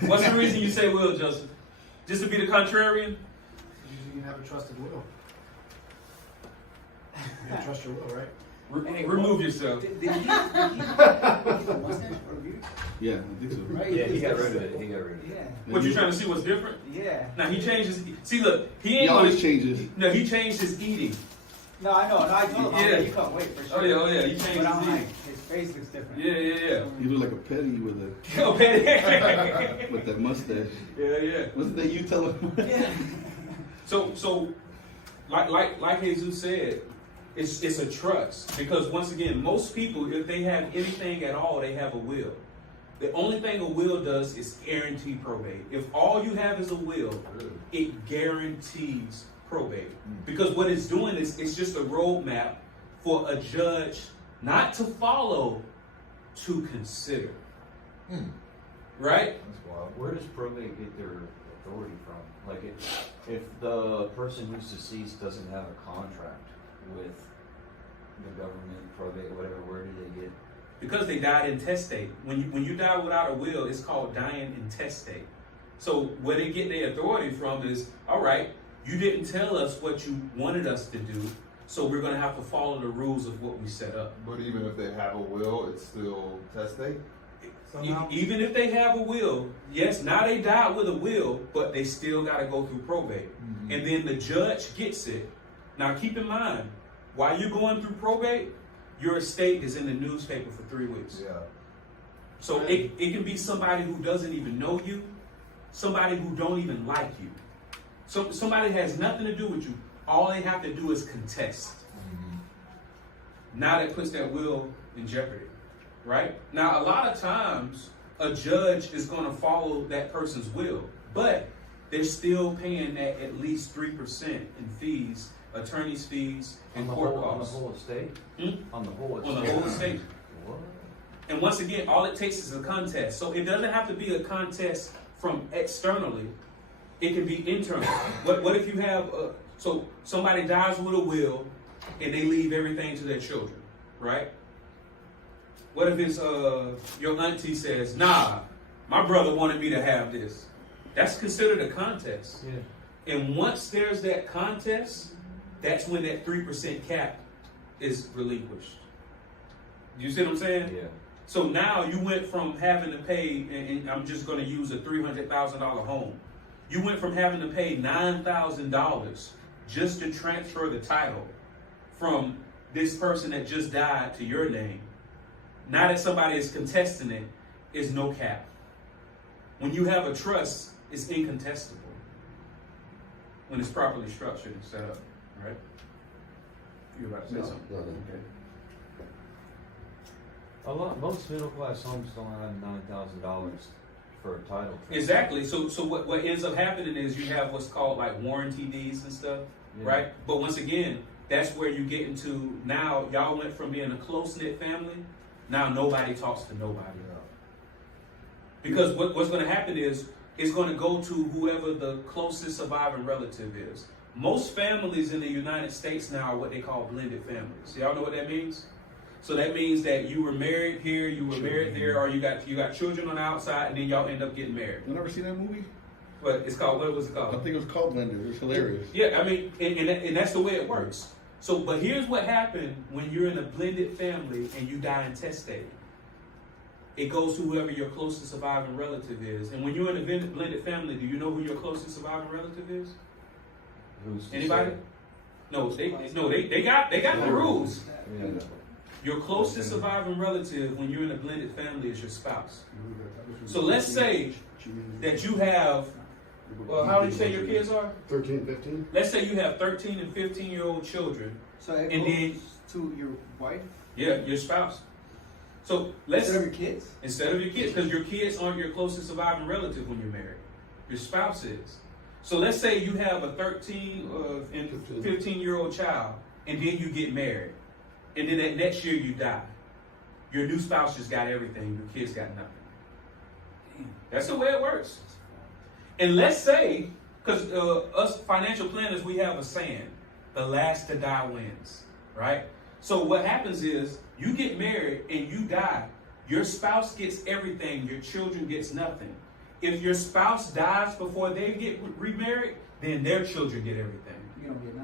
What's the reason you say will, Joseph? Just to be the contrarian? You have a trusted will. You trust your will, right? Remove yourself. Did he mustache or beard? Yeah, I think so. Right? Yeah, he got rid of it. Yeah. What, you trying to see what's different? Yeah. Now he changed his. See, look, he ain't He always gonna- changes. No, he changed his eating. No, I know. No, I told him. Yeah. You can't wait for sure. Oh yeah, he changed But I'm his like, eating. his face looks different. Yeah. You look like a petty with Okay. with that mustache. Yeah. Wasn't that you telling him? Yeah. So, like Jesus said, it's a trust, because once again, most people, if they have anything at all, they have a will. The only thing a will does is guarantee probate. If all you have is a will, it guarantees probate. Because what it's doing is it's just a roadmap for a judge not to follow, to consider. Right? That's wild. Where does probate get their authority from? Like, if the person who's deceased doesn't have a contract with the government, probate, whatever, where do they get? Because they died intestate. When you die without a will, it's called dying intestate. So where they get their authority from is, all right, you didn't tell us what you wanted us to do, so we're going to have to follow the rules of what we set up. But even if they have a will, it's still testate? Somehow. Even if they have a will, yes, now they died with a will, but they still got to go through probate. And then the judge gets it. Now keep in mind, while you're going through probate, your estate is in the newspaper for 3 weeks. Yeah. So it can be somebody who doesn't even know you, somebody who don't even like you. So somebody has nothing to do with you. All they have to do is contest. Now that puts that will in jeopardy, right? Now, a lot of times, a judge is going to follow that person's will, but they're still paying that at least 3% in fees, attorney's fees, and court costs. On the whole estate? Hmm? On the whole estate? On the whole estate. What? And once again, all it takes is a contest. So it doesn't have to be a contest from externally. It can be internal. What if you have, so somebody dies with a will and they leave everything to their children, right? What if it's your auntie says, nah, my brother wanted me to have this. That's considered a contest. Yeah. And once there's that contest, that's when that 3% cap is relinquished. You see what I'm saying? Yeah. So now you went from having to pay, and I'm just going to use a $300,000 home. You went from having to pay $9,000 just to transfer the title from this person that just died to your name. Now that somebody is contesting it, is no cap. When you have a trust, it's incontestable. When it's properly structured and set up, right? You were about to say something? No. Okay. Most middle class homes don't have $9,000 for a title. Exactly. So what ends up happening is you have what's called like warranty deeds and stuff, Yeah. right? But once again, that's where you get into now. Y'all went from being a close knit family. Now nobody talks to nobody. Because what's going to happen is it's going to go to whoever the closest surviving relative is. Most families in the United States now are what they call blended families. Y'all know what that means? So that means that you were married here, you were married there, or you got children on the outside, and then y'all end up getting married. You never seen that movie? But it's called, what was it I called? think it was called Blended. It was hilarious. Yeah, I mean, and that's the way it works. So, but here's what happened when you're in a blended family and you die intestate. It goes to whoever your closest surviving relative is. And when you're in a blended family, do you know who your closest surviving relative is? Who's to Anybody? say? No, they got the rules. Yeah. Your closest surviving relative when you're in a blended family is your spouse. So let's say that you have, well, how do you say your kids are? 13, 15? Let's say you have 13 and 15-year-old children. So it And goes then- to your wife Yeah, your spouse. So let's instead of your kids. instead of your kids, because your kids aren't your closest surviving relative when you're married. Your spouse is. So let's say you have a 13 and 15-year-old child, and then you get married, and then that next year you die. Your new spouse just got everything. Your kids got nothing. That's the way it works. And let's say, because us financial planners, we have a saying, the last to die wins, right? So what happens is, you get married and you die, your spouse gets everything, your children gets nothing. If your spouse dies before they get remarried, then their children get everything. You don't get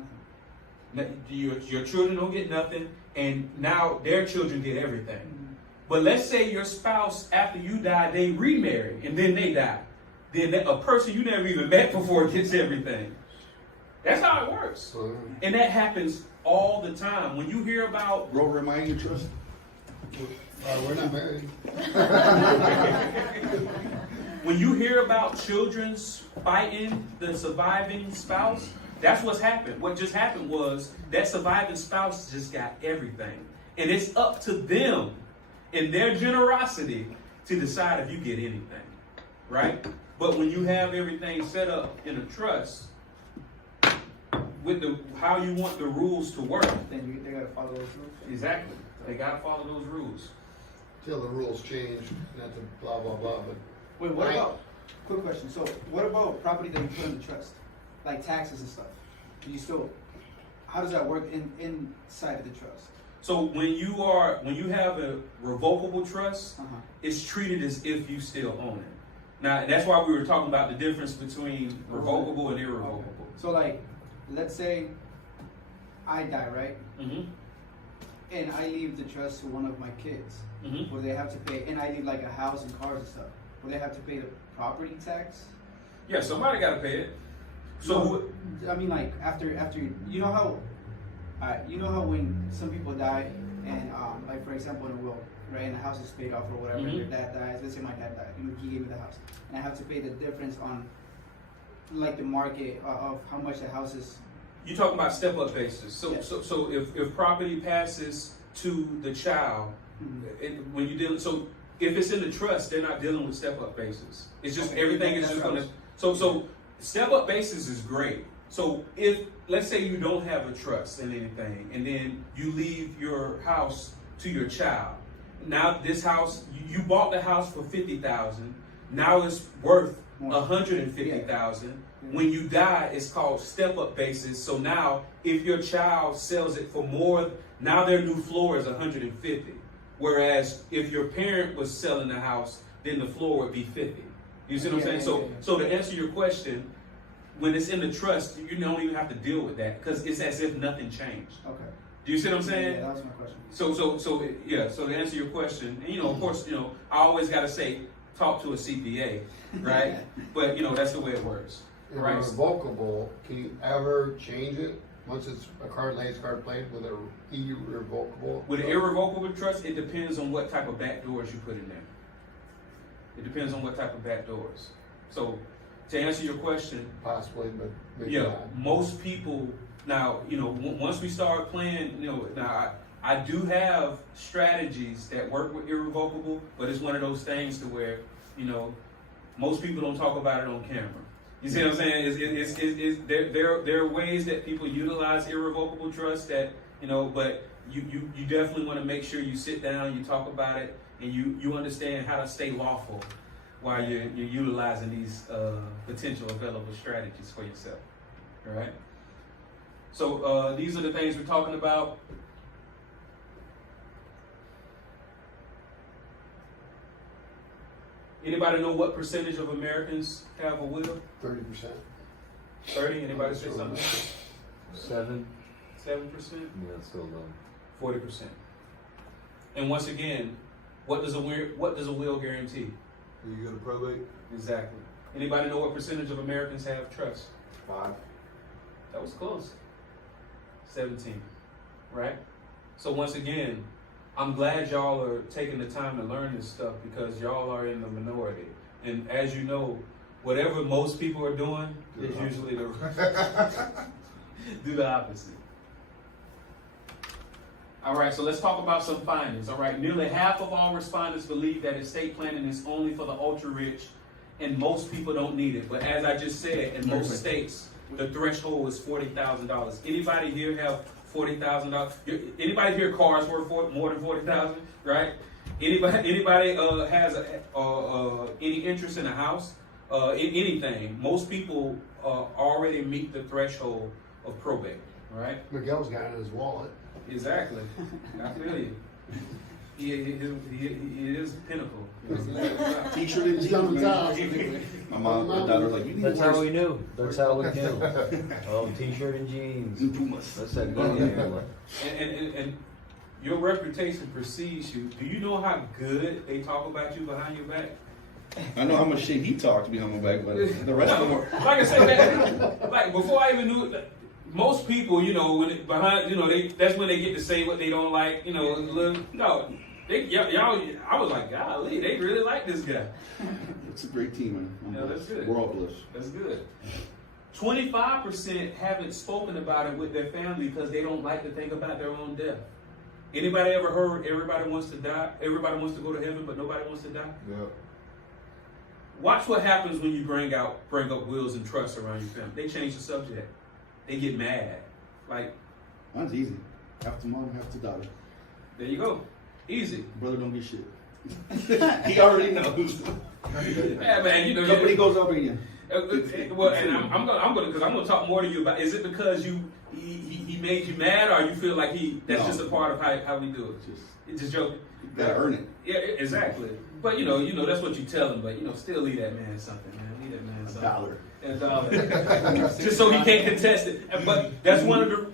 nothing. Your children don't get nothing, and now their children get everything. But let's say your spouse, after you die, they remarry, and then they die. Then a person you never even met before gets everything. That's how it works. And that happens all the time. When you hear about... Bro, remind you trust. We're not married. When you hear about children fighting the surviving spouse, that's what's happened. What just happened was that surviving spouse just got everything. And it's up to them in their generosity to decide if you get anything, right? But when you have everything set up in a trust, with how you want the rules to work, Then they gotta follow those rules. exactly, they gotta follow those rules. Till the rules change, not to blah, blah, blah, but Wait, what Right. about? Quick question. So, what about property that you put in the trust, like taxes and stuff? Can you still? How does that work inside of the trust? So when you have a revocable trust, it's treated as if you still own it. Now that's why we were talking about the difference between revocable and irrevocable. So, like, let's say I die, right? Mm-hmm. And I leave the trust to one of my kids. Mm-hmm. Will they have to pay? And I leave like a house and cars and stuff. Will they have to pay the property tax? Yeah, somebody got to pay it. So I mean, like after you know how when some people die and like for example in a will, right, and the house is paid off or whatever, Mhm. your dad dies, let's say my dad died, he gave me the house, and I have to pay the difference on like the market of how much the house is. You talking about step up basis. So Yeah. so if property passes to the child, Mhm. when you deal, so if it's in the trust, they're not dealing with step up basis. It's just Okay, everything is that's just what I gonna. was- So step up basis is great. So if let's say you don't have a trust in anything, and then you leave your house to your child. Now this house, you bought the house for $50,000. Now it's worth More. $150,000. When you die, it's called step up basis. So now, if your child sells it for more, now their new floor is 150. Whereas if your parent was selling the house, then the floor would be 50. You see what I'm saying? So to answer your question, when it's in the trust, you don't even have to deal with that because it's as if nothing changed. Okay. Do you see what I'm saying? Yeah, that was my question. So to answer your question, and of course, I always got to say, talk to a CPA, right? But that's the way it works, And right? Irrevocable, can you ever change it? Once it's a card laid, card played with an irrevocable? With an irrevocable trust, it depends on what type of back doors you put in there. It depends on what type of back doors. So to answer your question, Possibly, but maybe yeah, not. most people now, once we start playing, now I do have strategies that work with irrevocable, but it's one of those things to where, most people don't talk about it on camera. You see what I'm saying? There are ways that people utilize irrevocable trust that, but you definitely want to make sure you sit down, you talk about it, and you understand how to stay lawful while you're utilizing these potential available strategies for yourself. All right? So these are the things we're talking about. Anybody know what percentage of Americans have a will? 30%. 30? Anybody say something? 7. 7%? Yeah, it's still low. 40%. And once again, what does a will guarantee? Are you gonna probate? Exactly. Anybody know what percentage of Americans have trust? 5. That was close. 17. Right? So once again, I'm glad y'all are taking the time to learn this stuff because y'all are in the minority. And as you know, whatever most people are doing is usually do the opposite. All right, so let's talk about some findings. All right, nearly half of all respondents believe that estate planning is only for the ultra-rich, and most people don't need it. But as I just said, in most states, the threshold is $40,000. Anybody here have $40,000? Anybody here cars worth more than $40,000? Right? Anybody has any interest in a house? Anything? Most people already meet the threshold of probate. Right? Miguel's got it in his wallet. Exactly. I feel you. He is pinnacle. T-shirt and He's done the job. My mom, my daughter's like, you need That's to how wear we knew. That's how we knew. Oh, t-shirt and jeans. new Pumas. That's that good. And your reputation precedes you. Do you know how good they talk about you behind your back? I know how much shit he talks behind my back, but the rest of them are. Like I said, like before I even knew it, most people, when that's when they get to say what they don't like. I was like, golly, they really like this guy. It's a great team, man. Yeah, that's good. We're all blessed. That's good. 25% haven't spoken about it with their family because they don't like to think about their own death. Anybody ever heard everybody wants to die? Everybody wants to go to heaven, but nobody wants to die? Yeah. Watch what happens when you bring up wills and trusts around your family. They change the subject. They get mad. Like, Mine's easy. Half to mom, half to daughter. there you go. Easy. Brother don't get shit. He already knows. Yeah, man, Company goes over again. Well, and I'm gonna talk more to you about. Is it because he made you mad, or you feel like that's No. just a part of how we do it? It's just joking. You gotta earn it. Yeah, exactly. But that's what you tell him. But still leave that man something, man. Leave that man something. $1. Just so he can't contest it. But that's one of the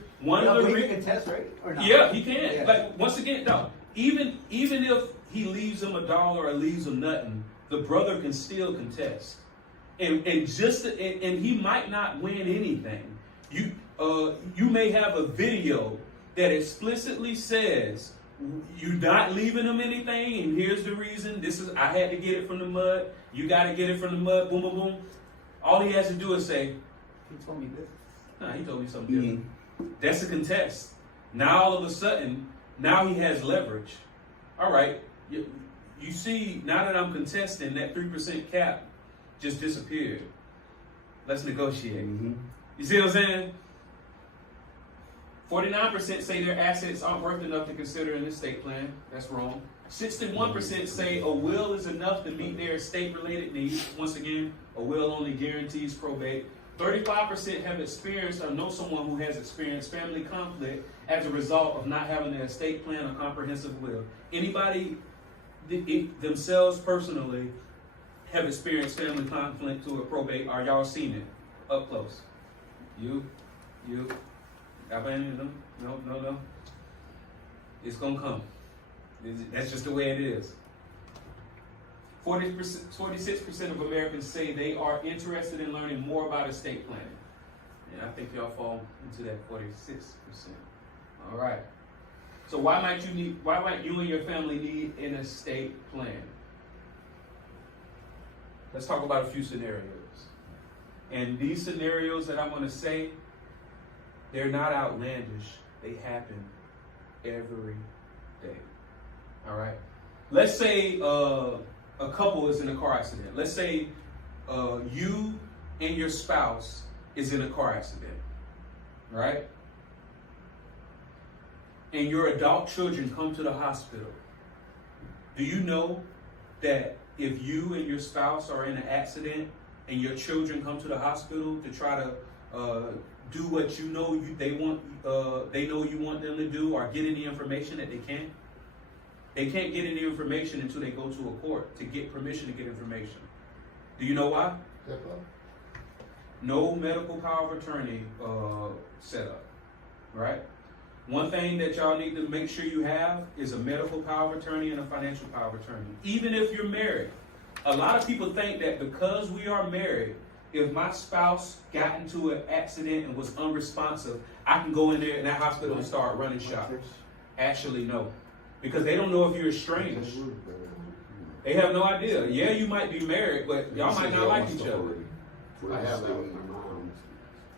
He reasons. can contest, right? Or not? Yeah, he can. Yeah. Like once again, no. Even if he leaves him $1 or leaves him nothing, the brother can still contest. And he might not win anything. You may have a video that explicitly says you're not leaving them anything, and here's the reason. I had to get it from the mud. You got to get it from the mud. Boom, boom, boom. All he has to do is say, He told me this. nah, he told me something different. That's a contest. Now all of a sudden, now he has leverage. All right, you see, now that I'm contesting, that 3% cap just disappeared. Let's negotiate. You see what I'm saying? 49% say their assets aren't worth enough to consider an estate plan. That's wrong. 61% say a will is enough to meet their estate-related needs. Once again, a will only guarantees probate. 35% have experienced or know someone who has experienced family conflict as a result of not having an estate plan or comprehensive will. Anybody themselves personally have experienced family conflict to a probate, or y'all seen it up close? You? Got any of them? No. It's gonna come. That's just the way it is. 46% of Americans say they are interested in learning more about estate planning. And I think y'all fall into that 46%. All right. So why might you and your family need an estate plan? Let's talk about a few scenarios. And these scenarios that I'm going to say, they're not outlandish. They happen every day. All right. Let's say a couple is in a car accident. Let's say you and your spouse is in a car accident, right? And your adult children come to the hospital. Do you know that if you and your spouse are in an accident and your children come to the hospital to try to do what you know they know you want them to do, or get any information that they can't? They can't get any information until they go to a court to get permission to get information. Do you know why? No medical power of attorney set up, right? One thing that y'all need to make sure you have is a medical power of attorney and a financial power of attorney. Even if you're married. A lot of people think that because we are married, if my spouse got into an accident and was unresponsive, I can go in there in that hospital and start running shop. Actually, no. Because they don't know if you're estranged. They have no idea. Yeah, you might be married, but y'all might not like each other. I have that with my mom.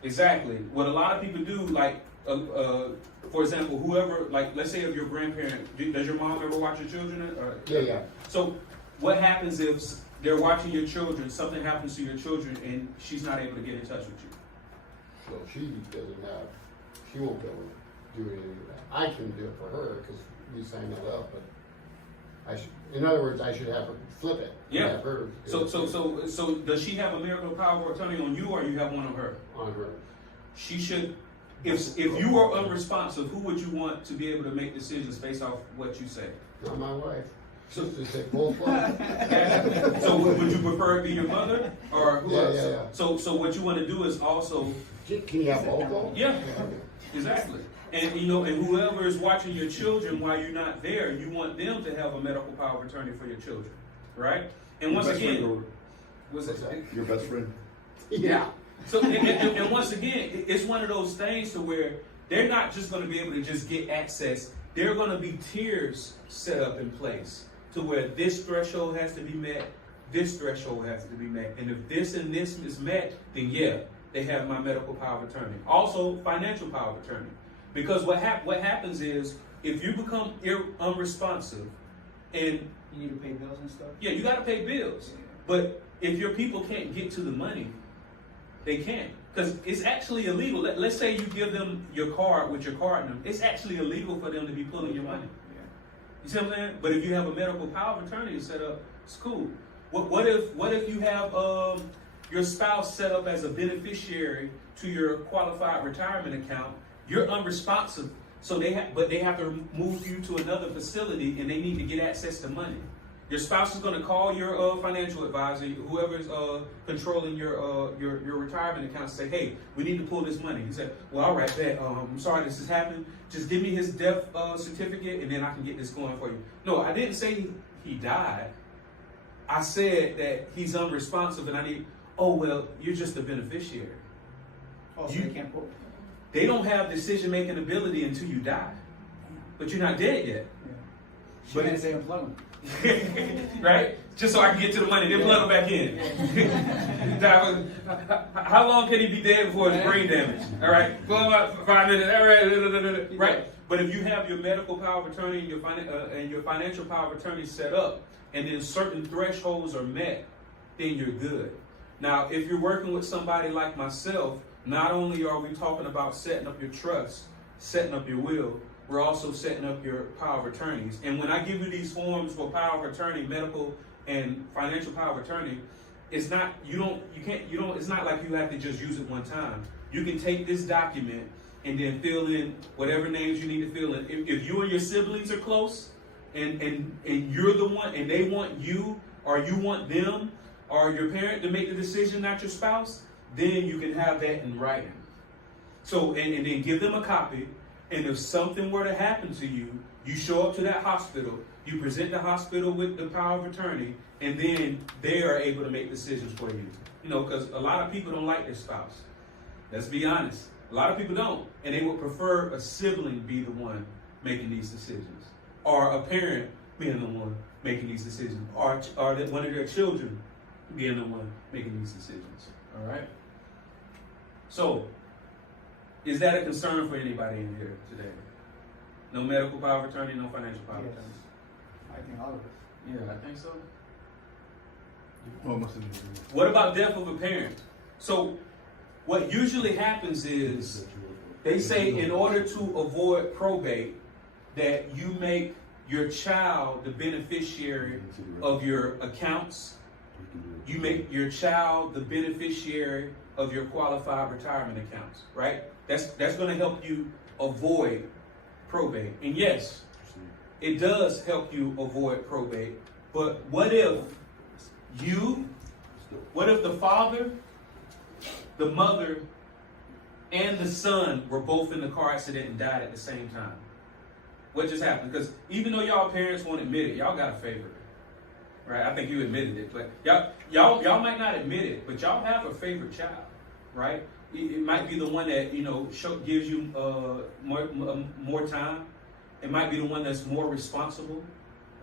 Exactly. What a lot of people do, like, for example, whoever, like, let's say if your grandparent, does your mom ever watch your children? Yeah. So what happens if they're watching your children, something happens to your children, and she's not able to get in touch with you? So she won't be able to do any of that. I can do it for her because we signed that up, but in other words, I should have her flip it. Yeah. Have her So does she have a medical power of attorney on you, or you have one on her? on her. She should. If you are unresponsive, who would you want to be able to make decisions based off what you say? Not my wife. So- Just to take both ones. So would you prefer it be your mother or who else? Yeah. So what you want to do is also, Can you have both of them? yeah, exactly. And and whoever is watching your children while you're not there, you want them to have a medical power of attorney for your children, right? And once again, Your best friend. Yeah. so and once again, it's one of those things to where they're not just going to be able to just get access. There are going to be tiers set up in place to where this threshold has to be met, this threshold has to be met, and if this and this is met, then yeah, they have my medical power of attorney. Also, financial power of attorney. Because what happens is, if you become unresponsive, and You need to pay bills and stuff? yeah, you got to pay bills. But if your people can't get to the money, they can't. Because it's actually illegal. Let's say you give them your card with your card number. It's actually illegal for them to be pulling your money. You see what I'm saying? But if you have a medical power of attorney set up, it's cool. What if you have your spouse set up as a beneficiary to your qualified retirement account? You're unresponsive, so they have to move you to another facility, and they need to get access to money. Your spouse is going to call your financial advisor, whoever's controlling your retirement account, and say, "Hey, we need to pull this money." He said, "Well, all right, I'm sorry this has happened. Just give me his death certificate, and then I can get this going for you." No, I didn't say he died. I said that he's unresponsive, and I need. Oh well, you're just a beneficiary. Oh, so they can't pull. They don't have decision-making ability until you die. but you're not dead yet. She But didn't say unplug them. Right? Just so I can get to the money, then plug him back in. How long can he be dead before his brain damage? All right, well, about 5 minutes. All right, right. But if you have your medical power of attorney and your financial power of attorney set up, and then certain thresholds are met, then you're good. Now, if you're working with somebody like myself, not only are we talking about setting up your trust, setting up your will, we're also setting up your power of attorneys. And when I give you these forms for power of attorney, medical and financial power of attorney, it's not it's not like you have to just use it one time. You can take this document and then fill in whatever names you need to fill in. If you and your siblings are close and you're the one and they want you or you want them or your parent to make the decision, not your spouse, then you can have that in writing. So, and then give them a copy. And if something were to happen to you, you show up to that hospital, you present the hospital with the power of attorney, and then they are able to make decisions for you. You know, because a lot of people don't like their spouse. Let's be honest. A lot of people don't. And they would prefer a sibling be the one making these decisions. Or a parent being the one making these decisions. Or that one of their children being the one making these decisions. All right? So, is that a concern for anybody in here today? No medical power of attorney, no financial power of Yes. attorney? I think all of us. Yeah, I think so. Oh, must have been. What about death of a parent? So, what usually happens is they say in order to avoid probate, that you make your child the beneficiary of your accounts. You make your child the beneficiary of your qualified retirement accounts, right? That's going to help you avoid probate. And yes, it does help you avoid probate. But what if the father, the mother, and the son were both in the car accident and died at the same time? What just happened? Because even though y'all parents won't admit it, y'all got a favorite. Right? I think you admitted it, but y'all might not admit it, but y'all have a favorite child, right? It might be the one that gives you more time. It might be the one that's more responsible,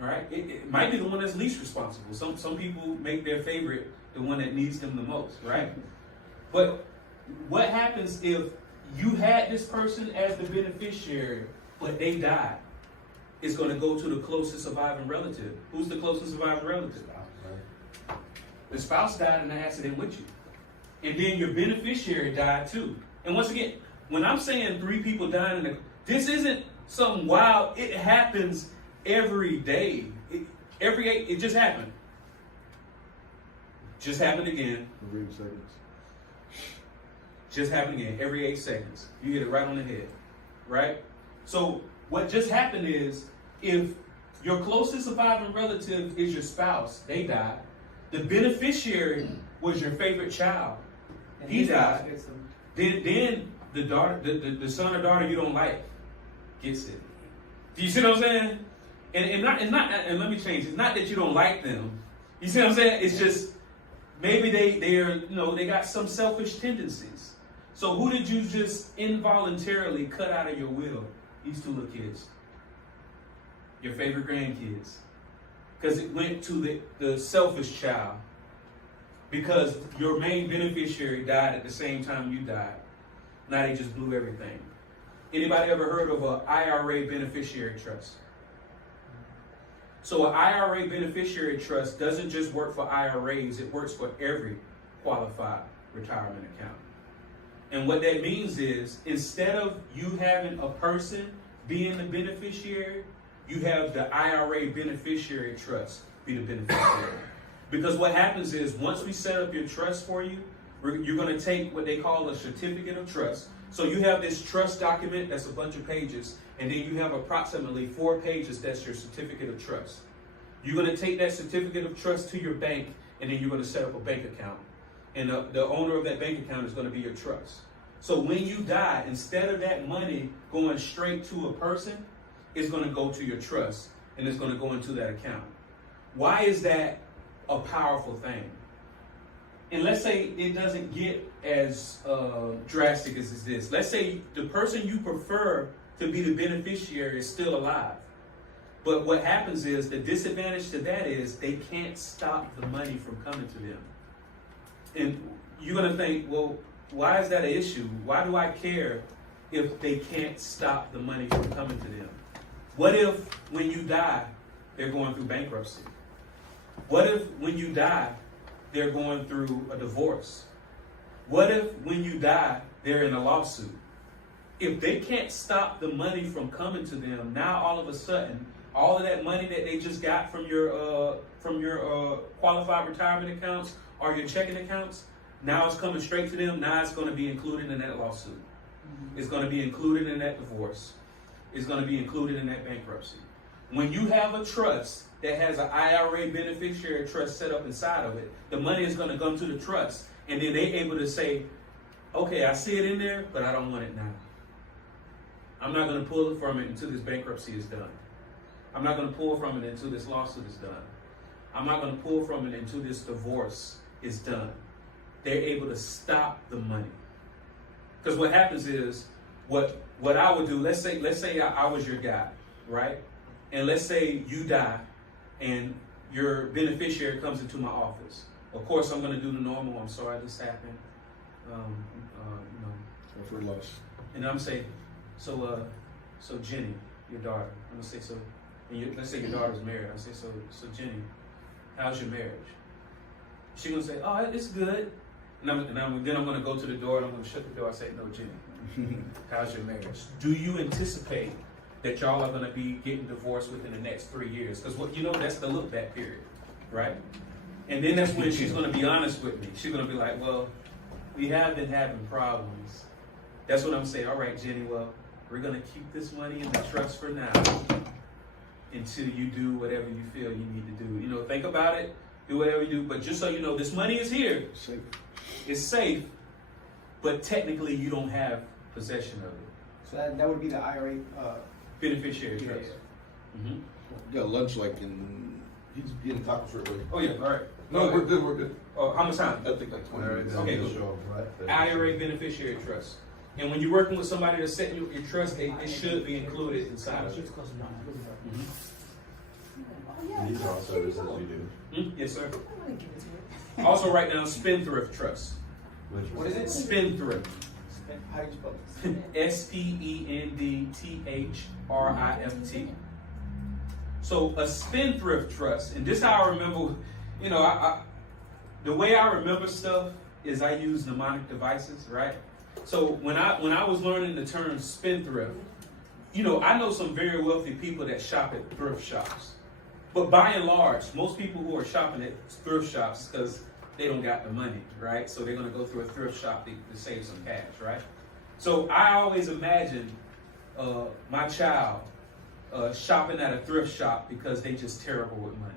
all right? It might be the one that's least responsible. Some people make their favorite the one that needs them the most, right? But what happens if you had this person as the beneficiary, but they died? It's going to go to the closest surviving relative. Who's the closest surviving relative? The spouse died in an accident with you. And then your beneficiary died too. And once again, when I'm saying 3 people dying, this isn't something wild. It happens every day. It just happened. Just happened again. Every 8 seconds. Just happened again. Every 8 seconds. You hit it right on the head. Right? So what just happened is, if your closest surviving relative is your spouse, they died. The beneficiary was your favorite child. And He his died. spouse gets them. Then the daughter, the son or daughter you don't like, gets it. Do you see what I'm saying? And let me change. It's not that you don't like them. You see what I'm saying? It's just maybe they got some selfish tendencies. So who did you just involuntarily cut out of your will? These 2 little kids. Your favorite grandkids. Because it went to the selfish child. Because your main beneficiary died at the same time you died. Now they just blew everything. Anybody ever heard of an IRA beneficiary trust? So an IRA beneficiary trust doesn't just work for IRAs, it works for every qualified retirement account. And what that means is, instead of you having a person being the beneficiary, you have the IRA beneficiary trust be the beneficiary. Because what happens is, once we set up your trust for you, you're going to take what they call a certificate of trust. So you have this trust document that's a bunch of pages, and then you have approximately 4 pages that's your certificate of trust. You're going to take that certificate of trust to your bank, and then you're going to set up a bank account. And the owner of that bank account is going to be your trust. So when you die, instead of that money going straight to a person, it's going to go to your trust, and it's going to go into that account. Why is that a powerful thing? And let's say it doesn't get as drastic as this. Let's say the person you prefer to be the beneficiary is still alive. But what happens is, the disadvantage to that is they can't stop the money from coming to them. And you're gonna think, well, why is that an issue? Why do I care if they can't stop the money from coming to them? What if when you die, they're going through bankruptcy? What if when you die, they're going through a divorce? What if when you die, they're in a lawsuit? If they can't stop the money from coming to them, now all of a sudden, all of that money that they just got from your qualified retirement accounts or your checking accounts, now it's coming straight to them. Now it's going to be included in that lawsuit. It's going to be included in that divorce. It's going to be included in that bankruptcy. When you have a trust that has an IRA beneficiary trust set up inside of it, the money is going to come to the trust, and then they're able to say, okay, I see it in there, but I don't want it now. I'm not going to pull it from it until this bankruptcy is done. I'm not going to pull from it until this lawsuit is done. I'm not going to pull from it until this divorce is done. They're able to stop the money. Because what happens is, what I would do, let's say I was your guy, right? And let's say you die and your beneficiary comes into my office. Of course, I'm going to do the normal. I'm sorry this happened. For loss. And I'm saying, so Jenny, your daughter. I'm gonna say so. And let's say your daughter's married. I say so Jenny, how's your marriage? She's gonna say, oh, it's good. And then I'm gonna go to the door and I'm gonna shut the door. I say, no, Jenny, how's your marriage? Do you anticipate that y'all are gonna be getting divorced within the next 3 years? Because that's the look back period, right? And then that's when she's gonna be honest with me. She's gonna be like, well, we have been having problems. That's what I'm saying. All right, Jenny, well, we're going to keep this money in the trust for now until you do whatever you feel you need to do. Think about it, do whatever you do. But just so you know, this money is here. Safe. It's safe, but technically you don't have possession of it. So that would be the IRA. Beneficiary trust. Yeah. Mm-hmm. We got lunch he's getting tacos shortly. Oh, yeah, all right. No, we're good. Oh, how much time? I think like 20 minutes. Okay, cool. IRA beneficiary trust. And when you're working with somebody that's setting your trust, it should be included inside of it. These are all services you do. Yes, sir. Also write down spendthrift trust. What is it? Spendthrift. How do you spendthrift. So a spendthrift trust, and this is how I remember, the way I remember stuff is I use mnemonic devices, right? So when I was learning the term spendthrift, I know some very wealthy people that shop at thrift shops. But by and large, most people who are shopping at thrift shops, because they don't got the money, right? So they're going to go through a thrift shop to save some cash, right? So I always imagine my child shopping at a thrift shop because they just terrible with money.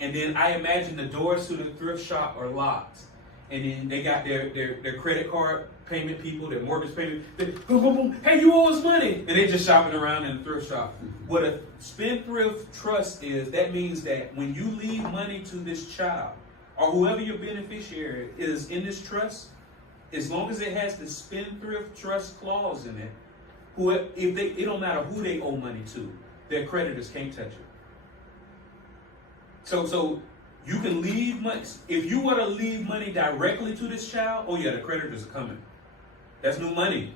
And then I imagine the doors to the thrift shop are locked. And then they got their credit card payment people, their mortgage payment. Boom, boom, boom. Hey, you owe us money. And they just shopping around in the thrift shop. What a spendthrift trust is, that means that when you leave money to this child, or whoever your beneficiary is in this trust, as long as it has the spendthrift trust clause in it, it don't matter who they owe money to, their creditors can't touch it. So you can leave money. If you were to leave money directly to this child, oh yeah, the creditors are coming. That's new money.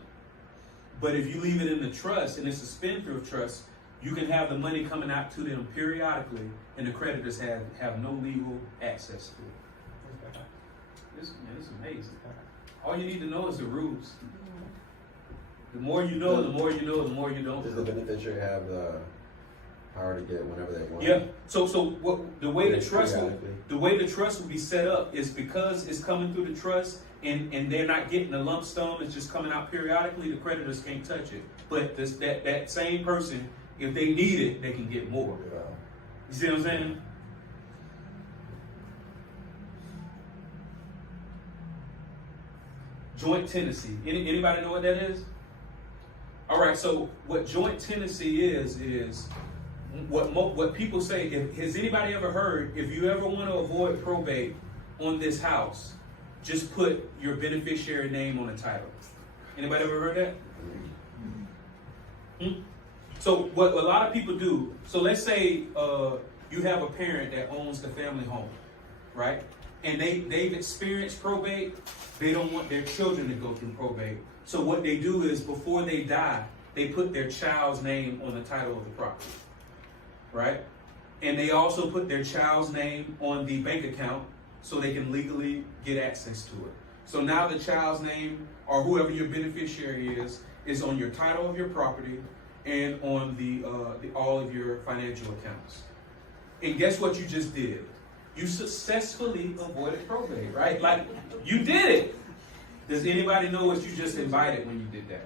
But if you leave it in the trust, and it's a spendthrift trust, you can have the money coming out to them periodically, and the creditors have no legal access to it. This is amazing. All you need to know is the rules. The more you know, the more you know, the more you don't Does know. the beneficiary have the power to get whenever they want? Yeah. So the way the trust Periodically. will be set up is because it's coming through the trust, and they're not getting a lump sum. It's just coming out periodically. The creditors can't touch it. But that same person, if they need it, they can get more. Yeah. You see what I'm saying? Joint tenancy. Anybody know what that is? All right. So what joint tenancy is what people say. Has anybody ever heard, if you ever want to avoid probate on this house, just put your beneficiary name on the title? Anybody ever heard that? So what a lot of people do, so let's say you have a parent that owns the family home, right? And they've experienced probate. They don't want their children to go through probate. So what they do is before they die, they put their child's name on the title of the property, right? And they also put their child's name on the bank account so they can legally get access to it. So now the child's name, or whoever your beneficiary is on your title of your property and on the all of your financial accounts. And guess what you just did? You successfully avoided probate, right? Like, you did it. Does anybody know what you just invited when you did that?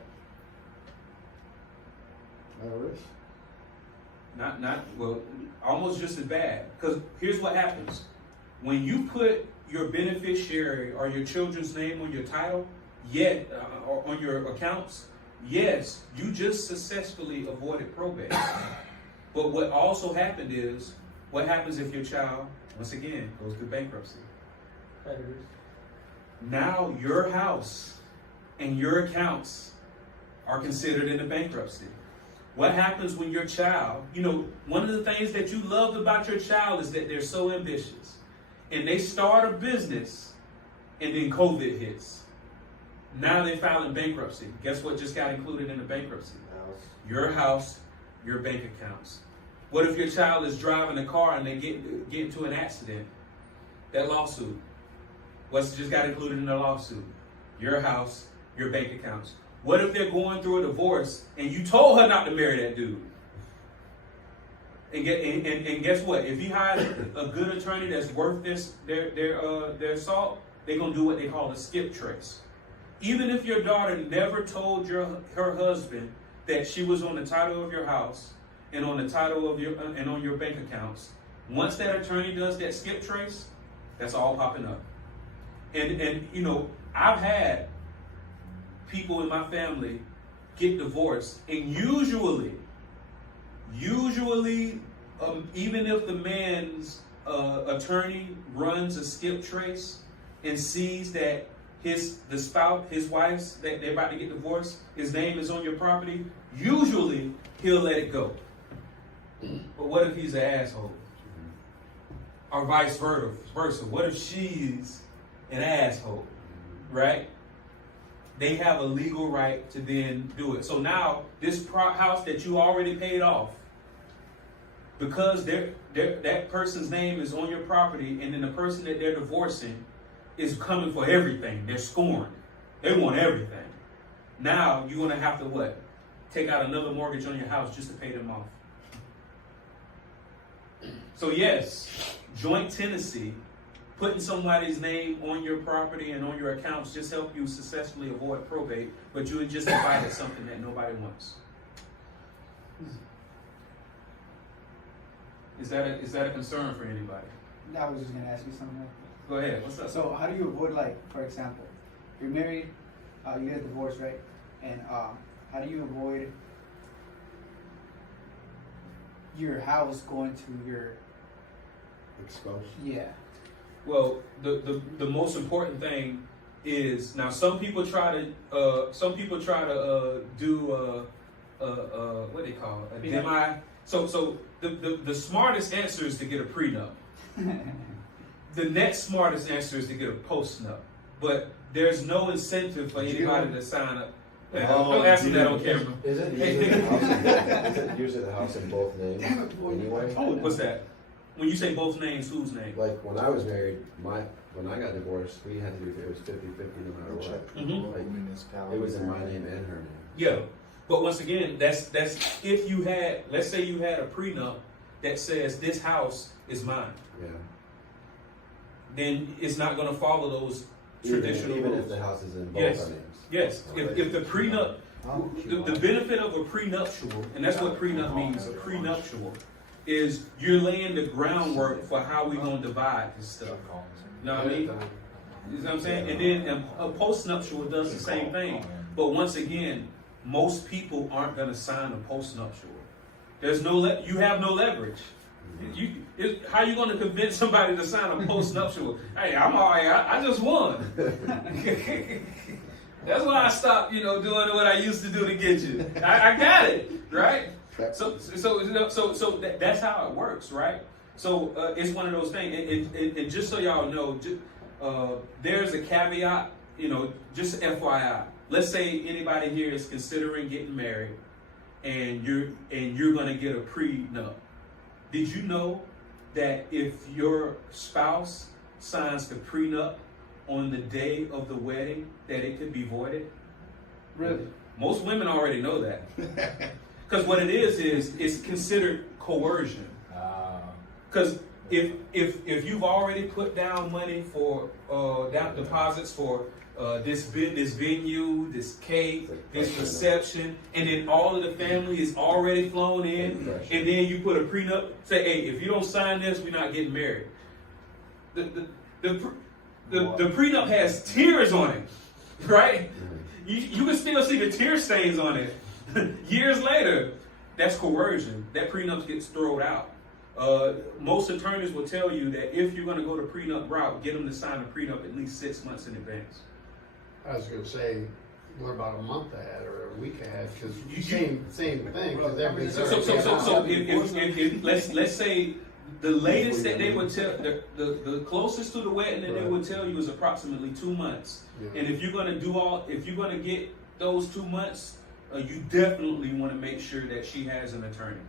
Well, almost just as bad. Because here's what happens. When you put your beneficiary or your children's name on your title, or on your accounts, yes, you just successfully avoided probate. But what also happened is, what happens if your child, once again, goes through bankruptcy? Now your house and your accounts are considered in a bankruptcy. What happens when your child, one of the things that you loved about your child is that they're so ambitious. And they start a business, and then COVID hits. Now they're filing bankruptcy. Guess what just got included in the bankruptcy? Your house, your bank accounts. What if your child is driving a car and they get into an accident? That lawsuit. What's just got included in the lawsuit? Your house, your bank accounts. What if they're going through a divorce and you told her not to marry that dude? And guess what? If you hire a good attorney that's worth their salt, they're gonna do what they call a skip trace. Even if your daughter never told her husband that she was on the title of your house and on the title of and on your bank accounts, once that attorney does that skip trace, that's all popping up. And I've had people in my family get divorced, and usually, even if the man's attorney runs a skip trace and sees that his wife's, that they're about to get divorced, his name is on your property, usually he'll let it go. But what if he's an asshole? Or vice versa? What if she's an asshole? Right? They have a legal right to then do it. So now, this house that you already paid off, because that person's name is on your property, and then the person that they're divorcing is coming for everything. They're scorned. They want everything. Now, you're going to have to what? Take out another mortgage on your house just to pay them off. So yes, joint tenancy, putting somebody's name on your property and on your accounts just help you successfully avoid probate, but you just invited something that nobody wants. Is that a concern for anybody? I was just gonna ask you something. Go ahead. What's up? So how do you avoid, like, for example, you're married, you get a divorce, right? And how do you avoid your house going to your Exposed. Yeah. Well, the most important thing is, now some people try to do what they call it, a MI. So the smartest answer is to get a prenup. The next smartest answer is to get a postnup. But there's no incentive for anybody to sign up. Don't ask me that on camera. Isn't usually the house in both names anyway? Oh, what's that? When you say both names, whose name? Like when I was married, when I got divorced, we had to do it was 50-50 no matter what. Mm-hmm. Like, it was in my name and her name. Yeah, but once again, that's if you had, let's say you had a prenup that says this house is mine. Yeah. Then it's not going to follow those traditional even rules. if the house is in both Yes. our names. Yes, if the prenup, the benefit of a prenuptial, and that's what prenup means, a prenuptial, is you're laying the groundwork for how we're going to divide this stuff. You know what I mean? You know what I'm saying? And then a postnuptial does the same thing. But once again, most people aren't going to sign a postnuptial. There's you have no leverage. How are you going to convince somebody to sign a postnuptial? Hey, I'm all right. I just won. That's why I stopped, doing what I used to do to get you. I got it. right? So that's how it works, right? So it's one of those things, and just so y'all know, there's a caveat, just FYI. Let's say anybody here is considering getting married, and you're gonna get a prenup. Did you know that if your spouse signs the prenup on the day of the wedding, that it could be voided? Really? Most women already know that. Because what it is it's considered coercion. Because if you've already put down money for down deposits for this venue, this cake, this reception, and then all of the family is already flown in, and then you put a prenup, say, hey, if you don't sign this, we're not getting married. The prenup has tears on it, right? You can still see the tear stains on it. Years later, that's coercion. That prenup gets thrown out. Most attorneys will tell you that if you're going to go the prenup route, get them to sign a prenup at least 6 months in advance. I was gonna say, we're about a month ahead or a week ahead, because same thing, because everybody's So if let's say the latest that they would tell, the closest to the wedding that they would tell you is approximately 2 months. Yeah. And if you're gonna get those 2 months, you definitely want to make sure that she has an attorney,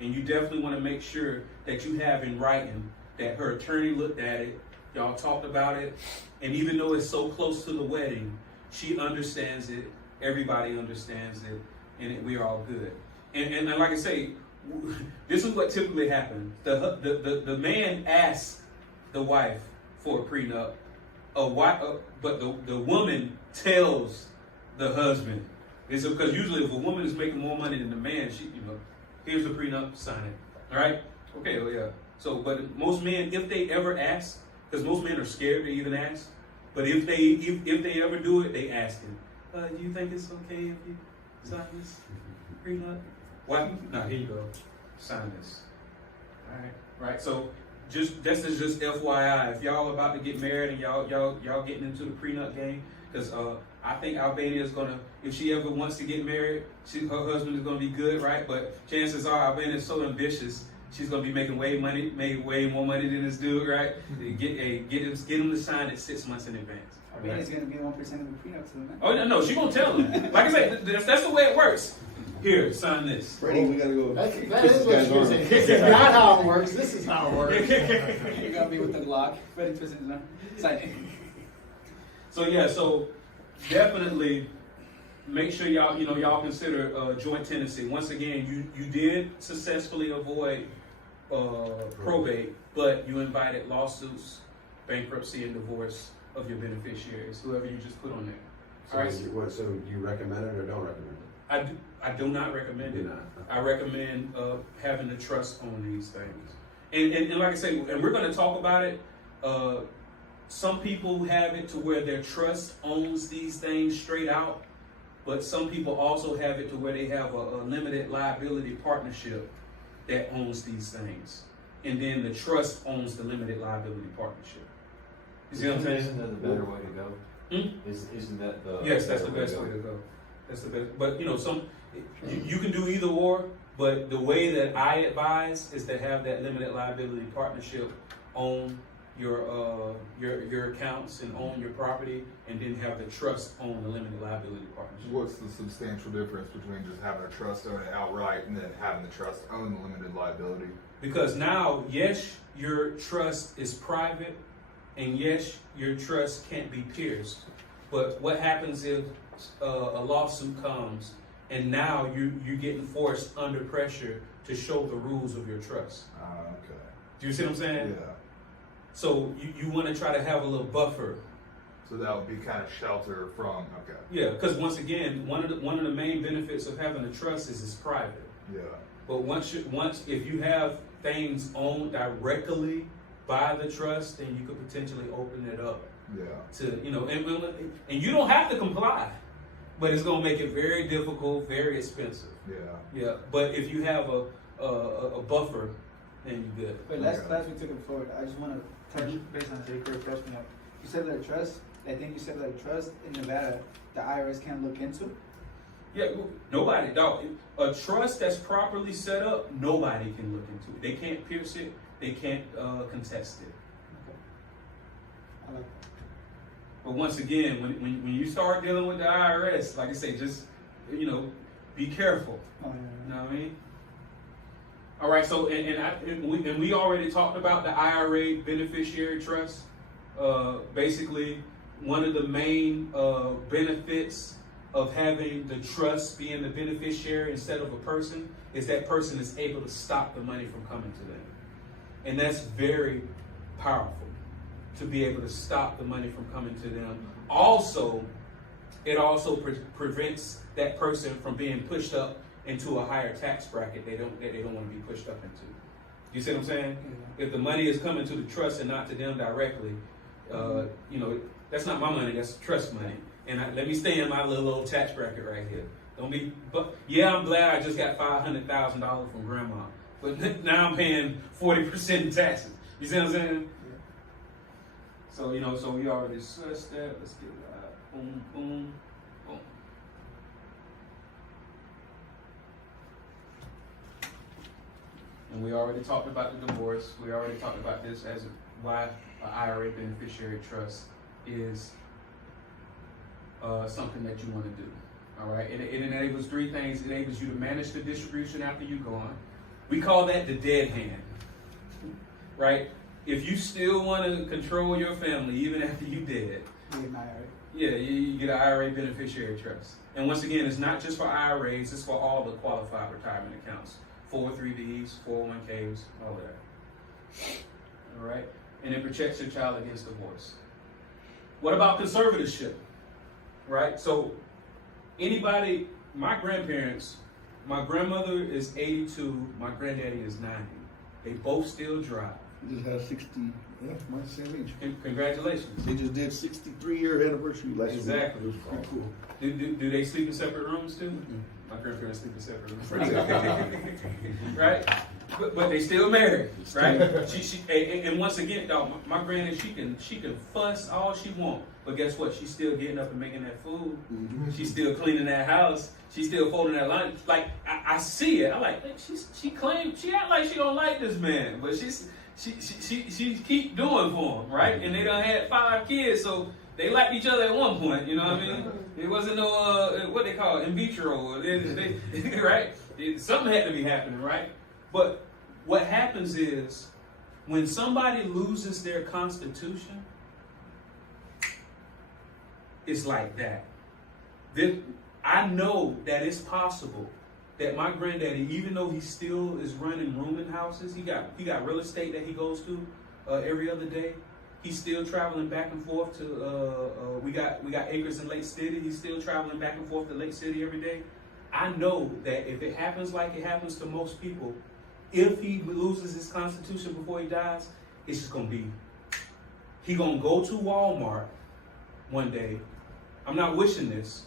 and you definitely want to make sure that you have in writing that her attorney looked at it, y'all talked about it, and even though it's so close to the wedding, she understands it, everybody understands it, and we're all good. And like I say, this is what typically happens. The man asks the wife for a prenup, but the woman tells the husband. It's because usually if a woman is making more money than the man, here's the prenup, sign it. All right? Okay, well, yeah. So, but most men, if they ever ask, because most men are scared to even ask, but if they ever do it, they ask him, do you think it's okay if you sign this prenup? What? No, here you go. Sign this. All right. Right. So this is just FYI. If y'all about to get married and y'all getting into the prenup game, because I think Albania is gonna, if she ever wants to get married, her husband is gonna be good, right? But chances are Albania is so ambitious, she's gonna be making way more money than this dude, right? Get him to sign it 6 months in advance. Albania's gonna be 1% of the prenup to the man. Oh no, she gonna tell him. Like I said, that's the way it works. Here, sign this. Brady, we gotta go. That is what she was saying. This is not how it works. This is how it works. You got me with the Glock. Ready to sign it. So yeah, so definitely make sure y'all consider joint tenancy. Once again, you did successfully avoid probate, but you invited lawsuits, bankruptcy, and divorce of your beneficiaries, whoever you just put on there. So, All right. So do you recommend it or don't recommend it? I do not recommend it. Do not. I recommend having a trust on these things. And like I say, and we're going to talk about it. Some people have it to where their trust owns these things straight out, but some people also have it to where they have a limited liability partnership that owns these things. And then the trust owns the limited liability partnership. You see what I'm saying? Isn't that the better way to go? Isn't that the Yes, that's the best way to go. That's the best. But you can do either or, but the way that I advise is to have that limited liability partnership own your accounts and own your property, and then have the trust own the limited liability partnership. What's the substantial difference between just having a trust own it outright and then having the trust own the limited liability? Because now, yes, your trust is private, and yes, your trust can't be pierced. But what happens if a lawsuit comes and now you're getting forced under pressure to show the rules of your trust? Okay. Do you see what I'm saying? Yeah. So you want to try to have a little buffer. So that would be kind of shelter from, okay. Yeah, because once again, one of the main benefits of having a trust is it's private. Yeah. But if you have things owned directly by the trust, then you could potentially open it up Yeah. to, and you don't have to comply, but it's gonna make it very difficult, very expensive. Yeah. Yeah, but if you have a buffer, then you're good. But last class we took it forward. I just want to touch based on Jake refresh me up. You said that a trust. I think you said that a trust in Nevada, the IRS can't look into. Yeah, nobody, dog. A trust that's properly set up, nobody can look into it. They can't pierce it. They can't contest it. I like But once again, when you start dealing with the IRS, like I say, just, be careful. that. Oh, You know what I mean? All right, so and we already talked about the IRA beneficiary trust. Basically, one of the main benefits of having the trust being the beneficiary instead of a person is that person is able to stop the money from coming to them, and that's very powerful to be able to stop the money from coming to them. Also, it also prevents that person from being pushed up into a higher tax bracket they don't want to be pushed up into. You see what I'm saying? If the money is coming to the trust and not to them directly, that's not my money, that's trust money. And let me stay in my little old tax bracket right here. But yeah, I'm glad I just got $500,000 from grandma. But now I'm paying 40% in taxes. You see what I'm saying? So, so we already discussed that. Let's get that. Boom, boom, boom. And we already talked about the divorce. We already talked about this as why an IRA beneficiary trust is something that you want to do. All right, it enables three things. It enables you to manage the distribution after you're gone. We call that the dead hand, right? If you still want to control your family even after you're dead, yeah, you get an IRA beneficiary trust. And once again, it's not just for IRAs, it's for all the qualified retirement accounts. 403Bs, 401Ks, all of that. All right? And it protects your child against divorce. What about conservatorship? Right? So, anybody, my grandparents, my grandmother is 82, my granddaddy is 90. They both still drive. They just had 60, my same age. Congratulations. They just did 63-year anniversary last week. Exactly. It was pretty cool. Do they sleep in separate rooms too? My grandparents sleep in separate rooms. Right? But they still married, right? And once again, dog, my granny, she can fuss all she want, but guess what? She's still getting up and making that food. Mm-hmm. She's still cleaning that house. She's still folding that line. Like I see it. I like she act like she don't like this man, but she keep doing for him, right? And they done had 5 kids, so they liked each other at one point. You know what I mean? It wasn't no what they call it, in vitro, right? Something had to be happening, right? But what happens is when somebody loses their constitution, it's like that. I know that it's possible that my granddaddy, even though he still is running rooming houses, he got real estate that he goes to every other day. He's still traveling back and forth to we got acres in Lake City. He's still traveling back and forth to Lake City every day. I know that if it happens like it happens to most people, if he loses his constitution before he dies, it's just gonna be he gonna go to Walmart one day. I'm not wishing this,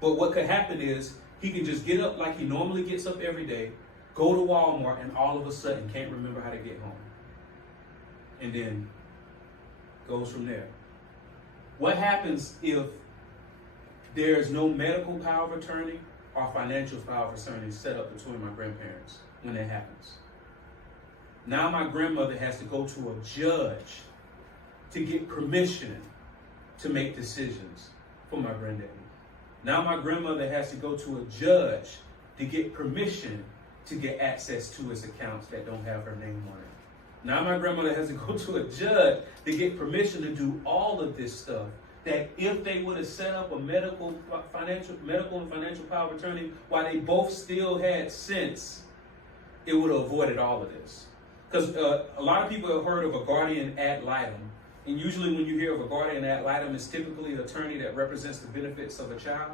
but what could happen is he can just get up like he normally gets up every day, go to Walmart, and all of a sudden can't remember how to get home. And then goes from there. What happens if there's no medical power of attorney or financial power of attorney set up between my grandparents when that happens? Now my grandmother has to go to a judge to get permission to make decisions for my granddaddy. Now my grandmother has to go to a judge to get permission to get access to his accounts that don't have her name on it. Now my grandmother has to go to a judge to get permission to do all of this stuff. That if they would have set up a medical and financial power of attorney while they both still had sense, it would have avoided all of this. Because a lot of people have heard of a guardian ad litem. And usually when you hear of a guardian ad litem, it's typically an attorney that represents the benefits of a child.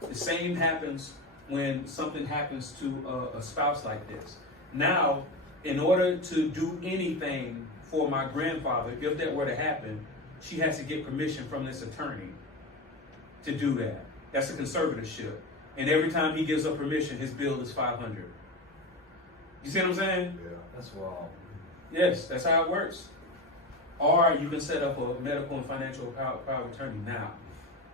The same happens when something happens to a spouse like this. Now, in order to do anything for my grandfather, if that were to happen, she has to get permission from this attorney to do that. That's a conservatorship. And every time he gives up permission, his bill is $500. You see what I'm saying? Yeah. That's wrong. Yes, that's how it works. Or you can set up a medical and financial power of attorney now.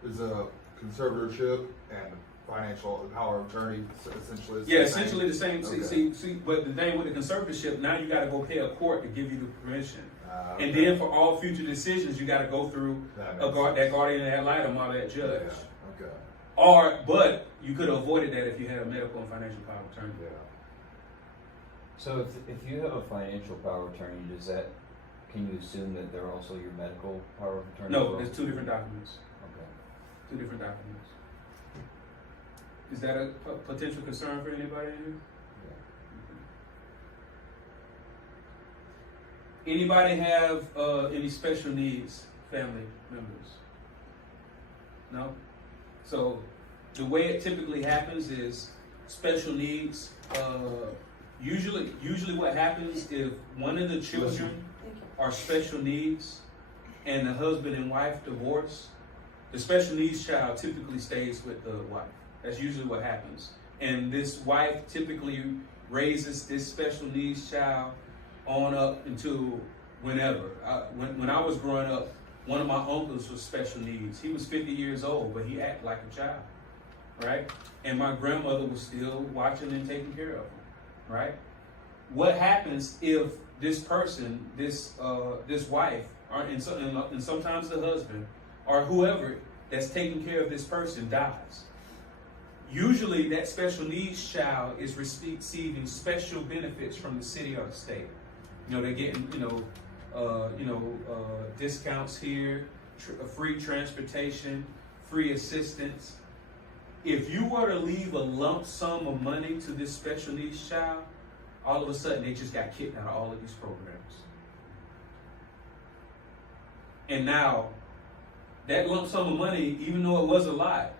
Is a conservatorship and financial power of attorney essentially. is Yeah, the same? essentially the same. Okay. See, but the thing with the conservatorship, now you got to go pay a court to give you the permission. And Okay. then for all future decisions, you got to go through That a makes that guardian ad litem or that judge. Yeah, okay. But you could have avoided that if you had a medical and financial power of attorney. Yeah. So if you have a financial power of attorney, can you assume that they're also your medical power of attorney? No, there's two different documents. Okay. Two different documents. Is that a potential concern for anybody in here? Anybody have any special needs family members? No? So the way it typically happens is special needs, usually what happens if one of the children are special needs and the husband and wife divorce, the special needs child typically stays with the wife. That's usually what happens. And this wife typically raises this special needs child on up until whenever. When I was growing up, one of my uncles was special needs. He was 50 years old, but he acted like a child, right? And my grandmother was still watching and taking care of him, right? What happens if this person, this wife, and sometimes the husband, or whoever that's taking care of this person dies? Usually that special needs child is receiving special benefits from the city or the state. They're getting, discounts here, free transportation, free assistance. If you were to leave a lump sum of money to this special needs child, all of a sudden they just got kicked out of all of these programs. And now, that lump sum of money, even though it was a lot,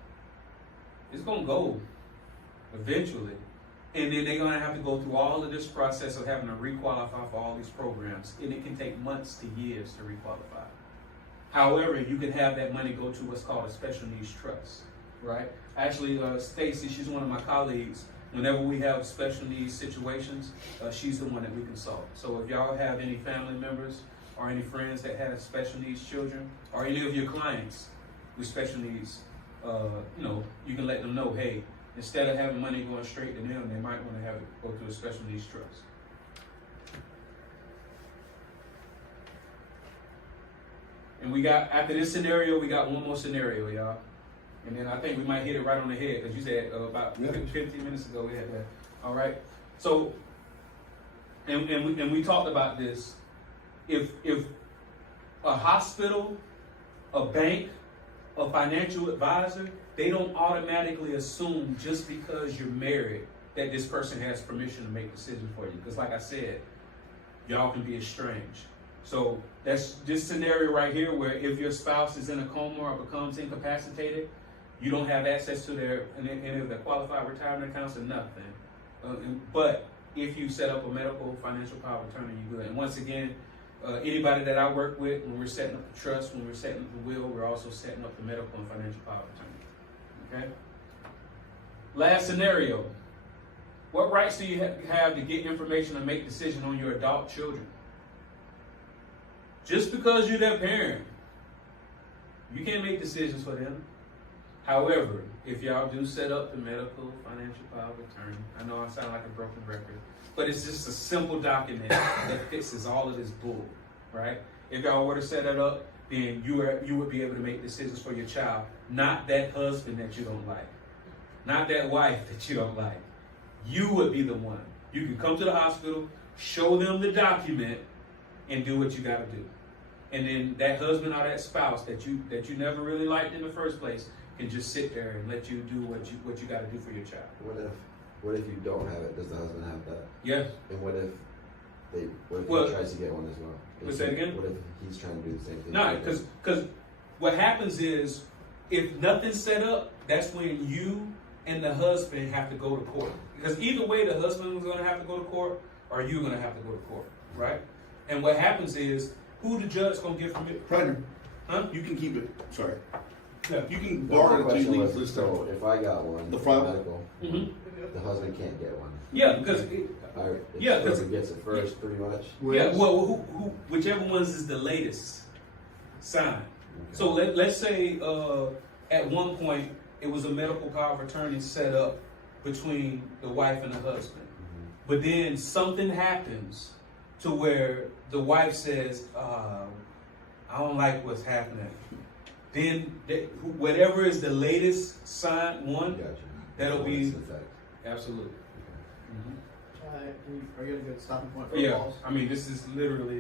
it's gonna go eventually. And then they're gonna have to go through all of this process of having to requalify for all these programs. And it can take months to years to requalify. However, you can have that money go to what's called a special needs trust, right? Actually, Stacy, she's one of my colleagues. Whenever we have special needs situations, she's the one that we consult. So if y'all have any family members or any friends that have special needs children, or any of your clients with special needs, you can let them know, hey, instead of having money going straight to them, they might want to have it go through a special needs trust. And we got, after this scenario, we got one more scenario, y'all. And then I think we might hit it right on the head, because you said about 15 minutes ago we had that. All right. So, and we talked about this. If a hospital, a bank, a financial advisor, they don't automatically assume just because you're married that this person has permission to make decisions for you. Because like I said, y'all can be estranged. So that's this scenario right here where if your spouse is in a coma or becomes incapacitated, you don't have access to any of their qualified retirement accounts or nothing. But if you set up a medical financial power of attorney, you do it. And once again, anybody that I work with, when we're setting up the trust, when we're setting up the will, we're also setting up the medical and financial power of attorney. Okay? Last scenario. What rights do you have to get information and make decisions on your adult children? Just because you're their parent, you can't make decisions for them. However, if y'all do set up the medical financial power of attorney, I know I sound like a broken record, but it's just a simple document that fixes all of this bull, right? If y'all were to set it up, then you would be able to make decisions for your child, not that husband that you don't like, not that wife that you don't like. You would be the one. You can come to the hospital, show them the document, and do what you got to do. And then that husband or that spouse that you never really liked in the first place can just sit there and let you do what you got to do for your child. What if you don't have it? Does the husband have that? Yes. And what if he tries to get one as well? What's that again? What if he's trying to do the same thing? No, because what happens is if nothing's set up, that's when you and the husband have to go to court. Because either way, the husband is going to have to go to court, or you're going to have to go to court, right? And what happens is, who the judge going to give permission? Partner, Huh? you can keep it. Sorry. Yeah. You can The borrow it until you question leave was, this time. so if I got one, The file? medical, Mhm. the husband can't get one. Yeah, because Yeah, The 'cause- husband gets it first, pretty much. yeah, well, whichever ones is the latest sign. So let's say at one point it was a medical power of attorney set up between the wife and the husband. But then something happens to where the wife says, I don't like what's happening. Then whatever is the latest signed one, Gotcha. that'll be It's effect. absolutely. Are you at a good stopping point for the Yeah, balls? I mean, this is literally